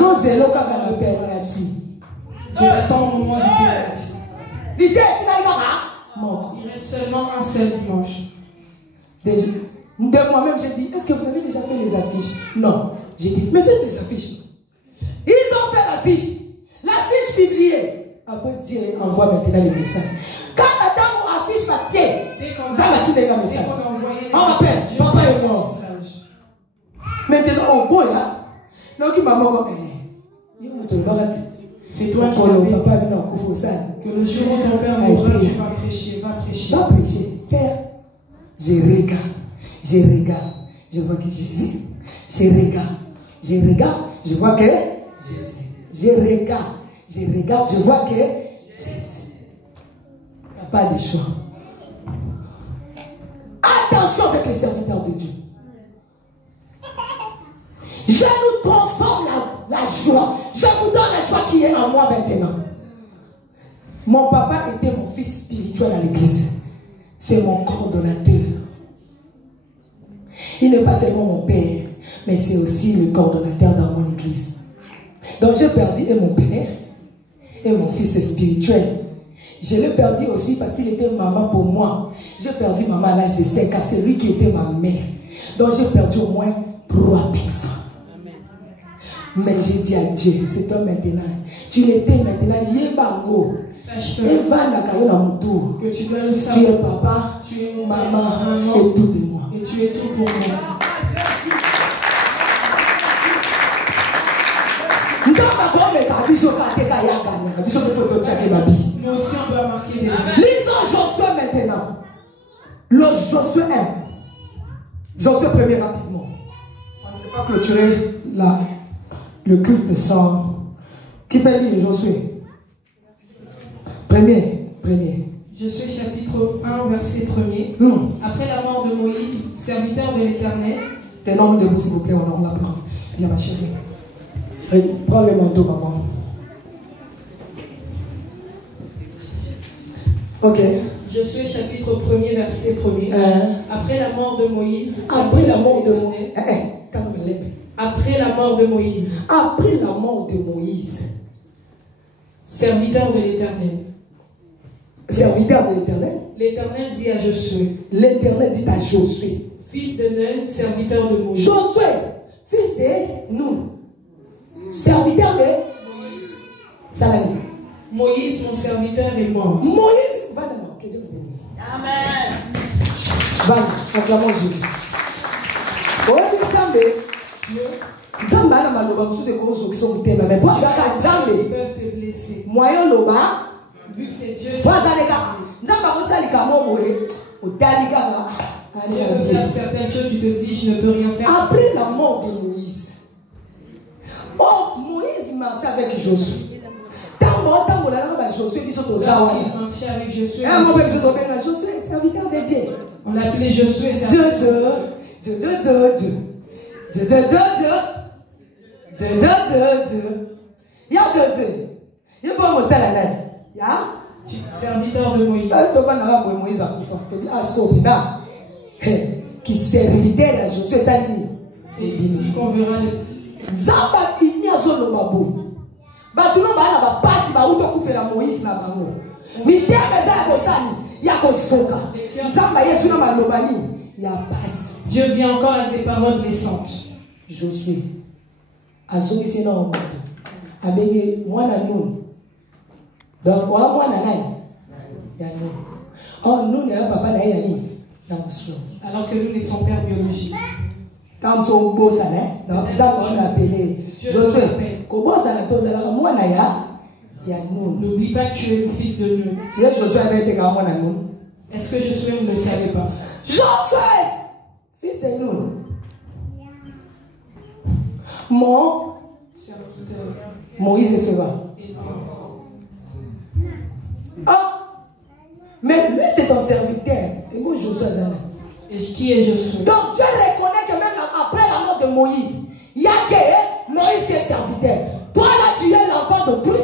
l'attends au moment du pénalty. Il reste seulement un seul dimanche. De moi-même, j'ai dit, est-ce que vous avez déjà fait les affiches? Non. J'ai dit, mais faites les affiches. Ils ont fait l'affiche. L'affiche publiée. Après, Dieu envoie maintenant les messages. Quand Adam affiche ma tienne, on m'appelle, papa est mort. Maintenant, au bout, donc il m'a dit, c'est toi qui m'as dit que le jour où ton père mourra, tu vas prêcher, va prêcher. Va prêcher. Père, je regarde. je vois que Jésus. Je regarde, je vois que Jésus. Je regarde, je vois que Jésus. Il n'y a pas de choix. Attention avec les serviteurs de Dieu. Je nous transforme la joie. Je vous donne la joie qui est en moi maintenant. Mon papa était mon fils spirituel à l'église. C'est mon coordonnateur. Il n'est pas seulement mon père, mais c'est aussi le coordonnateur dans mon église. Donc j'ai perdu et mon père et mon fils spirituel. Je l'ai perdu aussi parce qu'il était maman pour moi. J'ai perdu maman à l'âge de 5 ans. C'est lui qui était ma mère. Donc j'ai perdu au moins 3 personnes. Mais j'ai dit à Dieu, c'est toi maintenant. Tu l'étais maintenant. Yebango. Sache que tu tu dois le es savoir. papa, Tu es mon maman père, et tout de moi. et tu es tout pour moi. Nous aussi, on doit marquer des gens. lisons Josué maintenant. Le Josué 1. Josué 1er rapidement. On ne peut pas clôturer le culte sans. Qui peut lire Josué? Premier. Josué chapitre 1, verset 1er. Après la mort de Moïse, serviteur de l'Éternel. Tenons-nous debout, s'il vous plaît, honore la parole. Viens, ma chérie. Prends le manteau, maman. Ok. Josué chapitre 1er, verset 1er. Après la mort de Moïse. Après la mort de Moïse. Après la mort de Moïse. Après la mort de Moïse. Serviteur de l'Éternel. Serviteur de l'Éternel. L'Éternel dit à Josué. L'Éternel dit à Josué. Fils de Nun, serviteur de Moïse. Josué, fils de Nun. Serviteur de Moïse. Salami. Moïse, mon serviteur, est mort. Moïse, va maintenant, que Dieu vous bénisse. Amen. Va, acclamons Jésus. Oui, Nzambe. Nzambe ana maloba mususu ekozokisa motema mais po azaka Nzambe Ils peuvent te blesser. moyen loba Vu que c'est Dieu. po azaleka Nzambe akosalika mo boye otali kaka Dieu veut faire certaines choses, tu te dis, je ne peux rien faire. après la mort de Moïse. Oh, Moïse marchait avec Josué. Josué dit Lorsqu'il marchait avec Josué, Josué, serviteur de Dieu. on l'appelait Josué, Dieu. Serviteur de Moïse. Qui serviteur à Josué, ça dit. C'est ici qu'on verra le. Zamba il n'y a zone mabo. Batuno bana ba pasi ba uto kufela Moïse na bango. Miteme za bosani ya kosoka. Zamba Yesu na malobani ya pasi. Dieu vient encore avec des paroles blessantes. Josué azoki sena omoto. Abenge mwana Nun. Donc wa mwana nani? Ya Nun. Oh Nun ya papa na ya nini? Ya muso. Alors que nous n'est son père biologique. Quand on bosse là, donc on a appelé Josué. Comment ça la dose là moi na ya Nun. N'oublie pas que tu es le fils de Nun. Josué avait été comme moi na Nun. Est-ce que Josué ne le savait pas? Josué, fils de Nun. Mon Moïse est fait. Ah, mais lui c'est ton serviteur. Et moi Josué Zana. Et qui est Josué? Donc Dieu reconnaît que même après la mort de Moïse, il y a que Moïse qui est serviteur. Toi là tu es l'enfant de Dieu.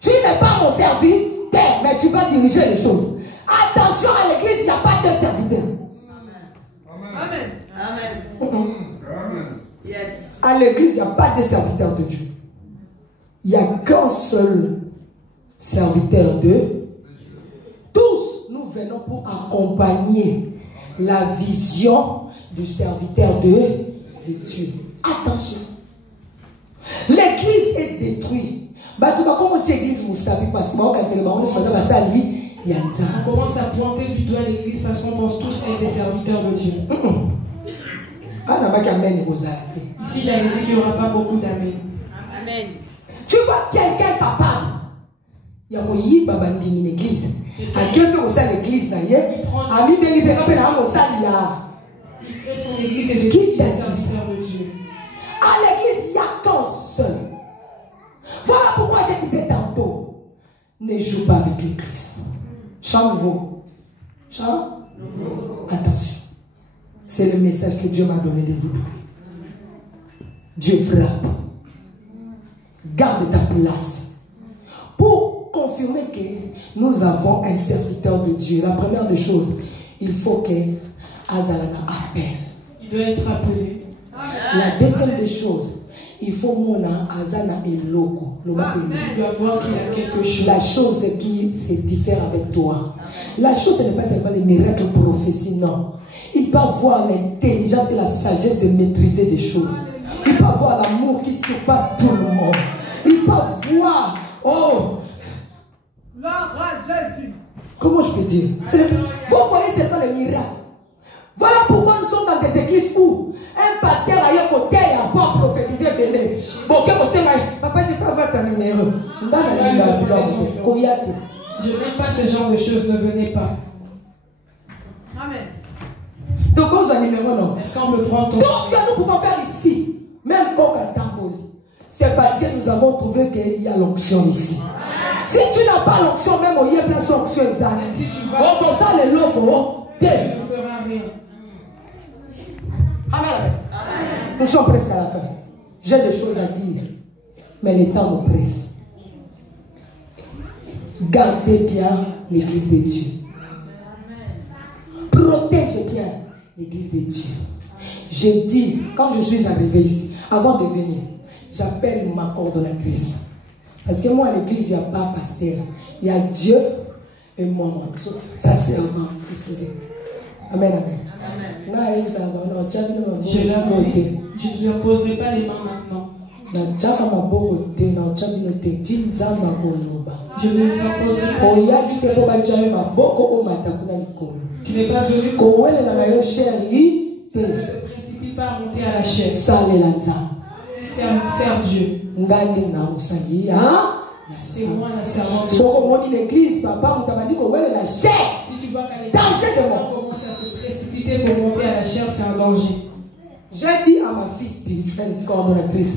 Tu n'es pas mon serviteur, mais tu vas diriger les choses. Attention à l'église, il n'y a pas de serviteur. Amen. Amen. Yes. À l'église, il n'y a pas de serviteur de Dieu. Il n'y a qu'un seul serviteur de tous. Nous venons pour accompagner la vision du serviteur de Dieu. Attention. L'église est détruite. On commence à pointer du doigt l'église parce qu'on pense tous être des serviteurs de Dieu. Ici, j'avais dit qu'il n'y aura pas beaucoup d'amen. Amen. Tu vois quelqu'un capable. Il y a une église. À quel point l'église n'a pas. Il crée son église et je Qui suis t'a le dit ça? serviteur de Dieu. À l'église, il n'y a qu'un seul. Voilà pourquoi je disais tantôt, ne joue pas avec l'église. Chant nouveau. Chant? Attention. C'est le message que Dieu m'a donné de vous donner. Dieu frappe. Garde ta place. Pour confirmer que nous avons un serviteur de Dieu, la première des choses, il faut que Azalana appelle. Il doit être appelé. La deuxième des choses, il faut mona Azana et Loko. Tu dois voir qu'il a quelque chose. La chose qui se diffère avec toi. La chose, ce n'est pas seulement les miracles prophéties, non. Il peut avoir l'intelligence et la sagesse de maîtriser des choses. Il peut avoir l'amour qui surpasse tout le monde. Il peut avoir, oh, comment je peux dire? Vous voyez seulement les miracles. Voilà pourquoi nous sommes dans des églises où un pasteur ailleurs côté a pas prophétisé belé. Bon, que vous savez, papa, je peux avoir ta numéro. Je n'aime pas ce genre de choses, ne venez pas. Amen. Donc, on a un numéro, non? Est-ce qu'on peut prendre ton... Tout ce que nous pouvons faire ici, même Coca Tamboli, c'est parce que nous avons trouvé qu'il y a l'onction ici. Si tu n'as pas l'onction, même au yé place l'onction, Si tu vas... on comme ça les locaux, tu ne feras rien. Amen. Nous sommes presque à la fin. J'ai des choses à dire, mais le temps nous presse. Gardez bien l'église de Dieu. Protège bien l'église de Dieu. J'ai dit, quand je suis arrivé ici, avant de venir, j'appelle ma coordonnatrice. Parce que moi, à l'église, il n'y a pas pasteur. Il y a Dieu et moi. Ça, c'est avant. Excusez. Amen, amen. Je ne lui imposerai pas les mains maintenant. Je ne vous imposerai pas. Tu n'es pas venu. Ne te précipite pas à monter à la chaise. Serve Dieu. C'est moi la servante. Si tu vois qu'à l'église, Si tu vois qu'à l'église, on commence à se précipiter pour monter à la chair, c'est un danger. j'ai dit à ma fille spirituelle, coordonnatrice,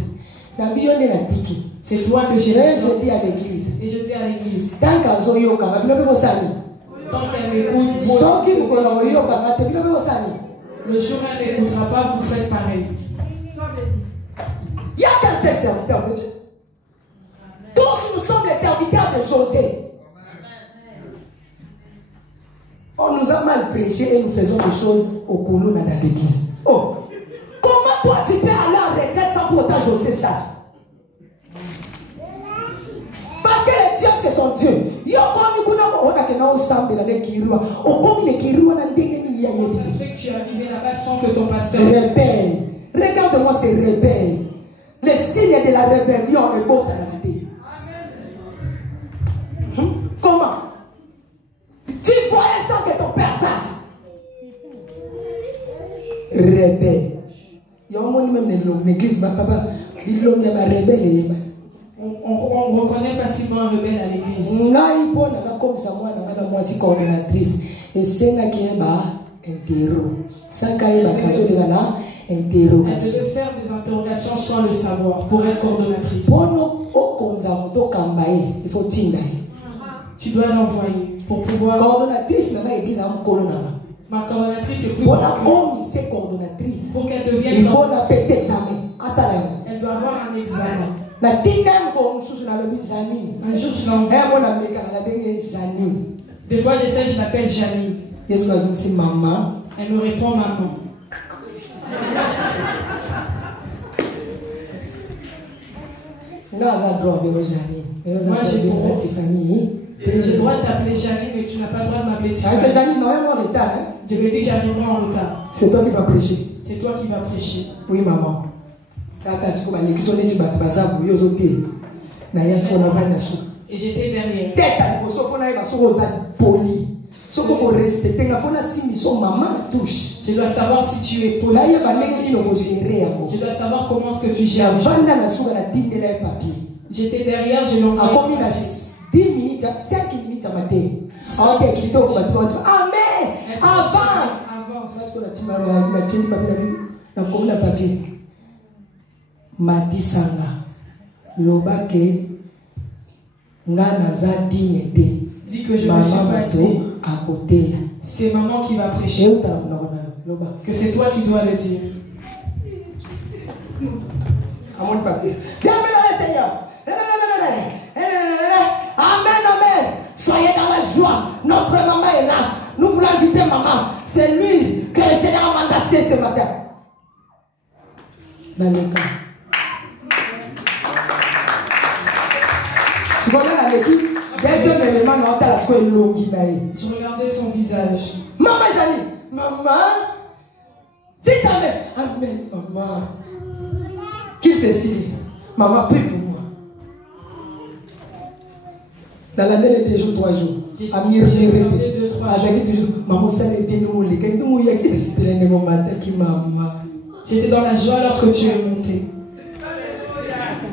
C'est toi que j'ai je dis à l'église, Et je dis à l'église, tant tant qu'elle m'écoute, le jour où elle n'écoutera pas, vous faites pareil. il n'y a qu'un seul serviteur de Dieu. Tous nous sommes les serviteurs de José. On nous a mal prêché et nous faisons des choses au Koulou dans l'église. Oh, comment toi tu peux aller en retraite sans pour autant José sache? Parce que les dieux c'est son Dieu. Yo comme on a que nous sommes dans les kirua. On comme les kirua dans des Comment ça se fait que tu es arrivé là-bas sans que ton pasteur... Rebelle. Regarde-moi ces rebelles. Les signes de la rébellion est beau ça la vie. Comment? Tu voyais sans que ton père sache. Rebelle. Il y a un moment même dans l'église, papa, il y a un rebelle. On reconnaît facilement un rebelle à l'église. Comme ça, moi, je suis coordonnatrice. Et c'est là qui est interro. Elle devait faire des interrogations sans le savoir pour être coordonnatrice. Il faut Tu dois l'envoyer pour pouvoir... coordonnatrice, Ma coordonnatrice est plus pour coordonnatrice. Pour qu'elle devienne... il faut la passer examen. Elle doit avoir un examen. Un jour, je l'envoie. Des fois, j'essaie, je l'appelle Janine. Elle me répond maman. Moi, j'ai le droit de t'appeler Janine, mais tu n'as pas le droit de m'appeler Tiffany. C'est Janine, normalement en retard. Je vais dire que j'arriverai en retard. C'est toi qui vas prêcher. C'est toi qui vas prêcher. Oui, maman. Et j'étais derrière. Je dois savoir si tu es poli. Je dois savoir comment est-ce que tu gères. J'étais derrière, je l'ai envoyé. 10 minutes, 5 minutes à matin. Amen. Avance. France. Matisanga lobake ngana za digne de. Dis que je ne suis pas digne. À côté. C'est maman qui va prêcher. Que c'est toi qui dois le dire. À mon papier. Viens, Seigneur. Amen, amen. Soyez dans la joie. Notre maman est là. Nous voulons inviter maman. C'est lui que le Seigneur a mandaté ce matin. Dans le cas. Si vous regardez la l'équipe, deuxième élément, je regardais son visage. Maman Janine, maman, dis ta mère. Amen, maman. Qu'il te signe. Maman, prie pour moi. Dans l'année des jours, 3 jours. Avec toujours, maman, ça n'est bien nous. J'étais dans la joie lorsque tu es monté.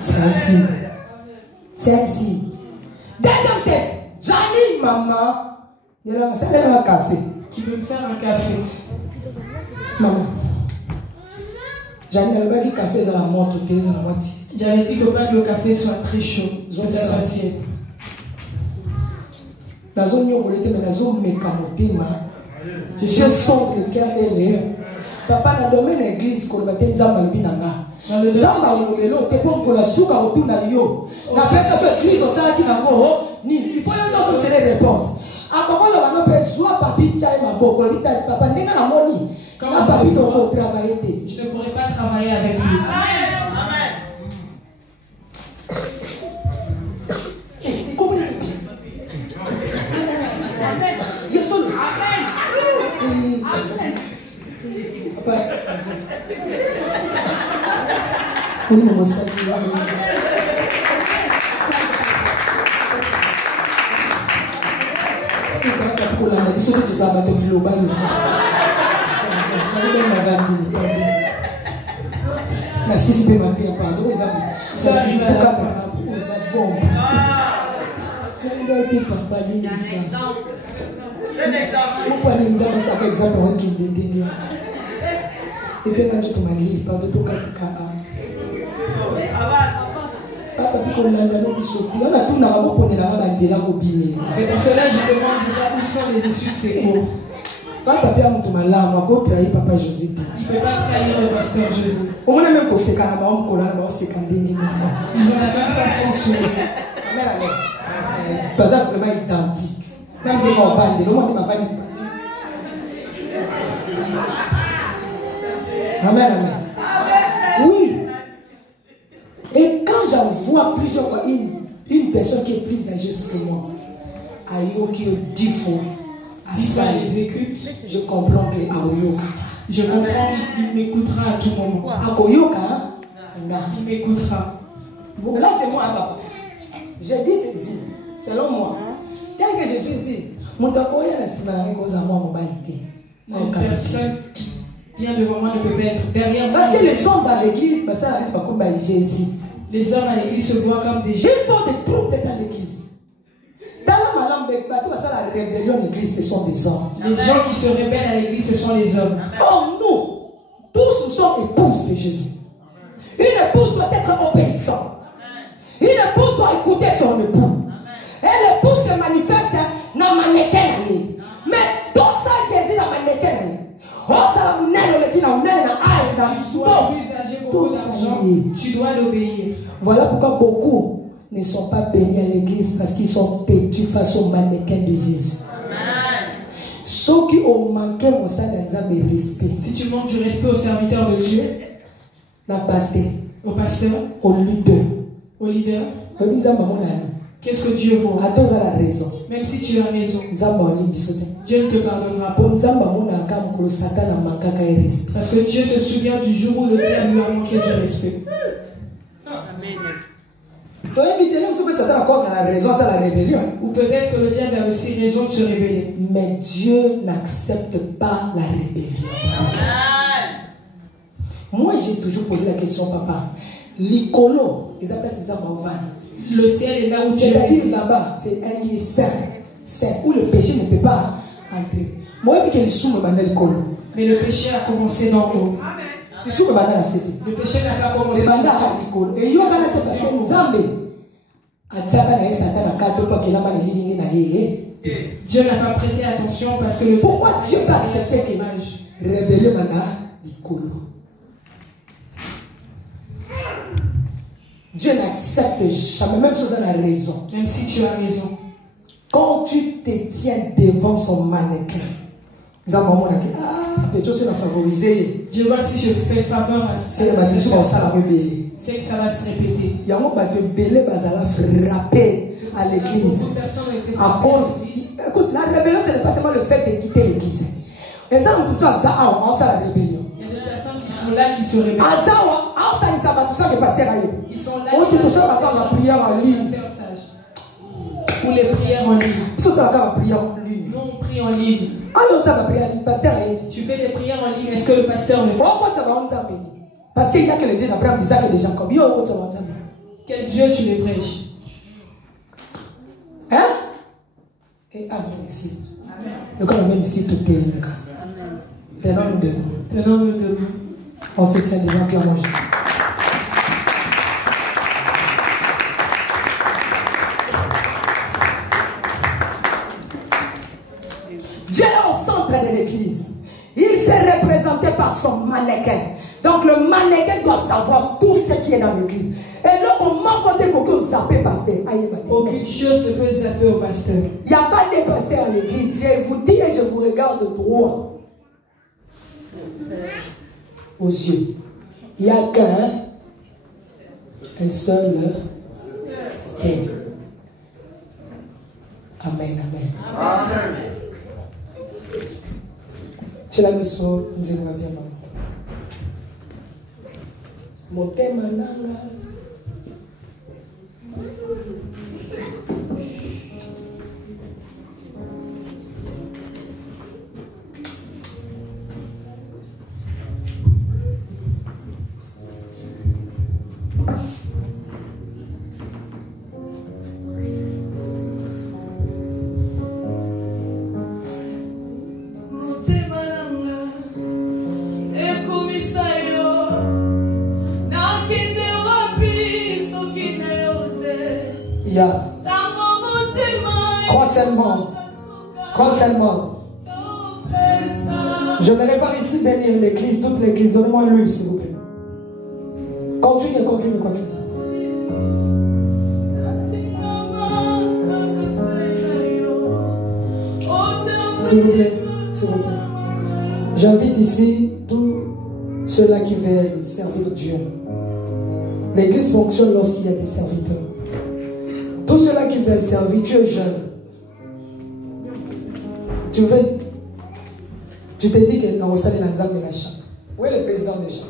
C'est ainsi. C'est ainsi. Deuxième test. Janine, maman. Il y a un café. Qui veut me faire un café. Maman. Janine, elle m'a dit café dans la montre. J'avais dit qu'il ne faut pas que le café soit très chaud. Que ça soit tiède. Je sens que cœur est. Papa n'a dormi dans l'église qu'on va tenir Zamba Lubinanga. Zamba Lubelo, t'es pas pour la souka au tout naïo. La personne de l'église au salaire qui n'a pas il faut y avoir des réponses. À quoi on va pas soit papi tchaï ma boko, le vita papa n'est pas la moni. Quand papi doit travailler. Je ne pourrais pas travailler avec lui. Comment il est seul. C'est pour cela que je demande déjà où sont les issues de ces cours. Papa José. Il ne peut pas trahir le pasteur José. Ils ont la même façon de sourire. Pas vraiment identique. Même si on va dire, on va dire. Amen, amen. Oui. Et quand j'en vois plusieurs fois une personne qui est plus âgée que moi, Ayoki 10 fois, 10 fois l'exécute, je comprends que Ayoka. Je comprends qu'il m'écoutera à tout moment. Ayoka, il m'écoutera. Bon, là c'est moi, papa. Je dis ceci, selon moi. Tant que je suis ici, mon tapoya n'a pas cause à moi, mon balité. Une personne qui vient devant moi ne peut pas être derrière moi. Parce que les gens dans l'église, ça arrive comme Jésus. Les hommes à l'église se voient comme des gens. Ils font des troubles dans l'église. Dans la rébellion de l'église, ce sont des hommes. Les gens qui se rebellent à l'église, ce sont les hommes. Oh, nous, tous nous sommes épouses de Jésus. Une épouse doit être obéissante. Une épouse doit écouter son époux. Et l'épouse se manifeste dans le mannequin. Mais tout ça, Jésus dans le mannequin. Oh, ça va nous aider, tu dois l'obéir. Voilà pourquoi beaucoup ne sont pas bénis à l'église parce qu'ils sont têtus face au mannequin de Jésus. Ceux qui ont manqué mon respect. Si tu manques du respect au serviteur de Dieu, au pasteur, au leader, qu'est-ce que Dieu voit? Même si tu as raison, Dieu ne te pardonnera pas. Parce que Dieu se souvient du jour où le diable lui a manqué du respect. Ou peut-être que le diable a aussi raison de se rébeller. Mais Dieu n'accepte pas la rébellion. Moi, j'ai toujours posé la question, papa. L'icolo, ils appellent ça le ciel est là où tu es. C'est-à-dire là-bas, c'est un lieu saint, où le péché ne peut pas entrer. Moi, je dis que les sous me mandent l'icolo. Mais le péché a commencé d'en haut. Le péché n'a pas commencé d'en haut. Dieu n'a pas prêté attention parce que le pourquoi Dieu n'a pas accepté que rébellion Dieu n'accepte jamais, même si tu as raison. Même si tu as raison. Quand tu te tiens devant son mannequin, Dieu voit si je fais faveur à c'est que ça va se répéter. Il y a frappé à l'église. À cause, écoute, la rébellion, ce n'est pas seulement le fait de quitter l'église. Et ça, on peut la rébellion. Il y a des personnes qui sont là qui se rebellent. Ils sont là qui la prière en ligne. Ou les prières en ligne. Nous, on prie en ligne. Tu fais des prières en ligne. Est-ce que le pasteur me sait? Parce qu'il n'y a que le Dieu d'Abraham, d'Isaac et de Jacob. Quel Dieu tu les prêches? Hein? Et amen ici. Le corps même ici, tout est le cas. Tenons-nous debout. Tenons-nous debout. On se tient devant la manger. Dieu est au centre de l'église. Il s'est représenté par son mannequin. Donc le mannequin doit savoir tout ce qui est dans l'église. Et là, comment côté pour que vous zappez pasteur? Aucune chose ne peut zapper au pasteur. Il n'y a pas de pasteur à l'église. Je vous dis et je vous regarde droit aux yeux. Il n'y a qu'un seul pasteur. Amen, amen. Amen. Je la mission, nous allons bien maman. Mon thème nanga. Crois seulement. Je me répare ici bénir l'église, toute l'église. Donnez-moi l'huile, s'il vous plaît. Continue. S'il vous plaît. J'invite ici tous ceux-là qui veulent servir Dieu. L'église fonctionne lorsqu'il y a des serviteurs. Tous ceux-là qui veulent servir, tu es jeune. Tu te dis que non, ça n'est pas le champ. Où est le président des champs?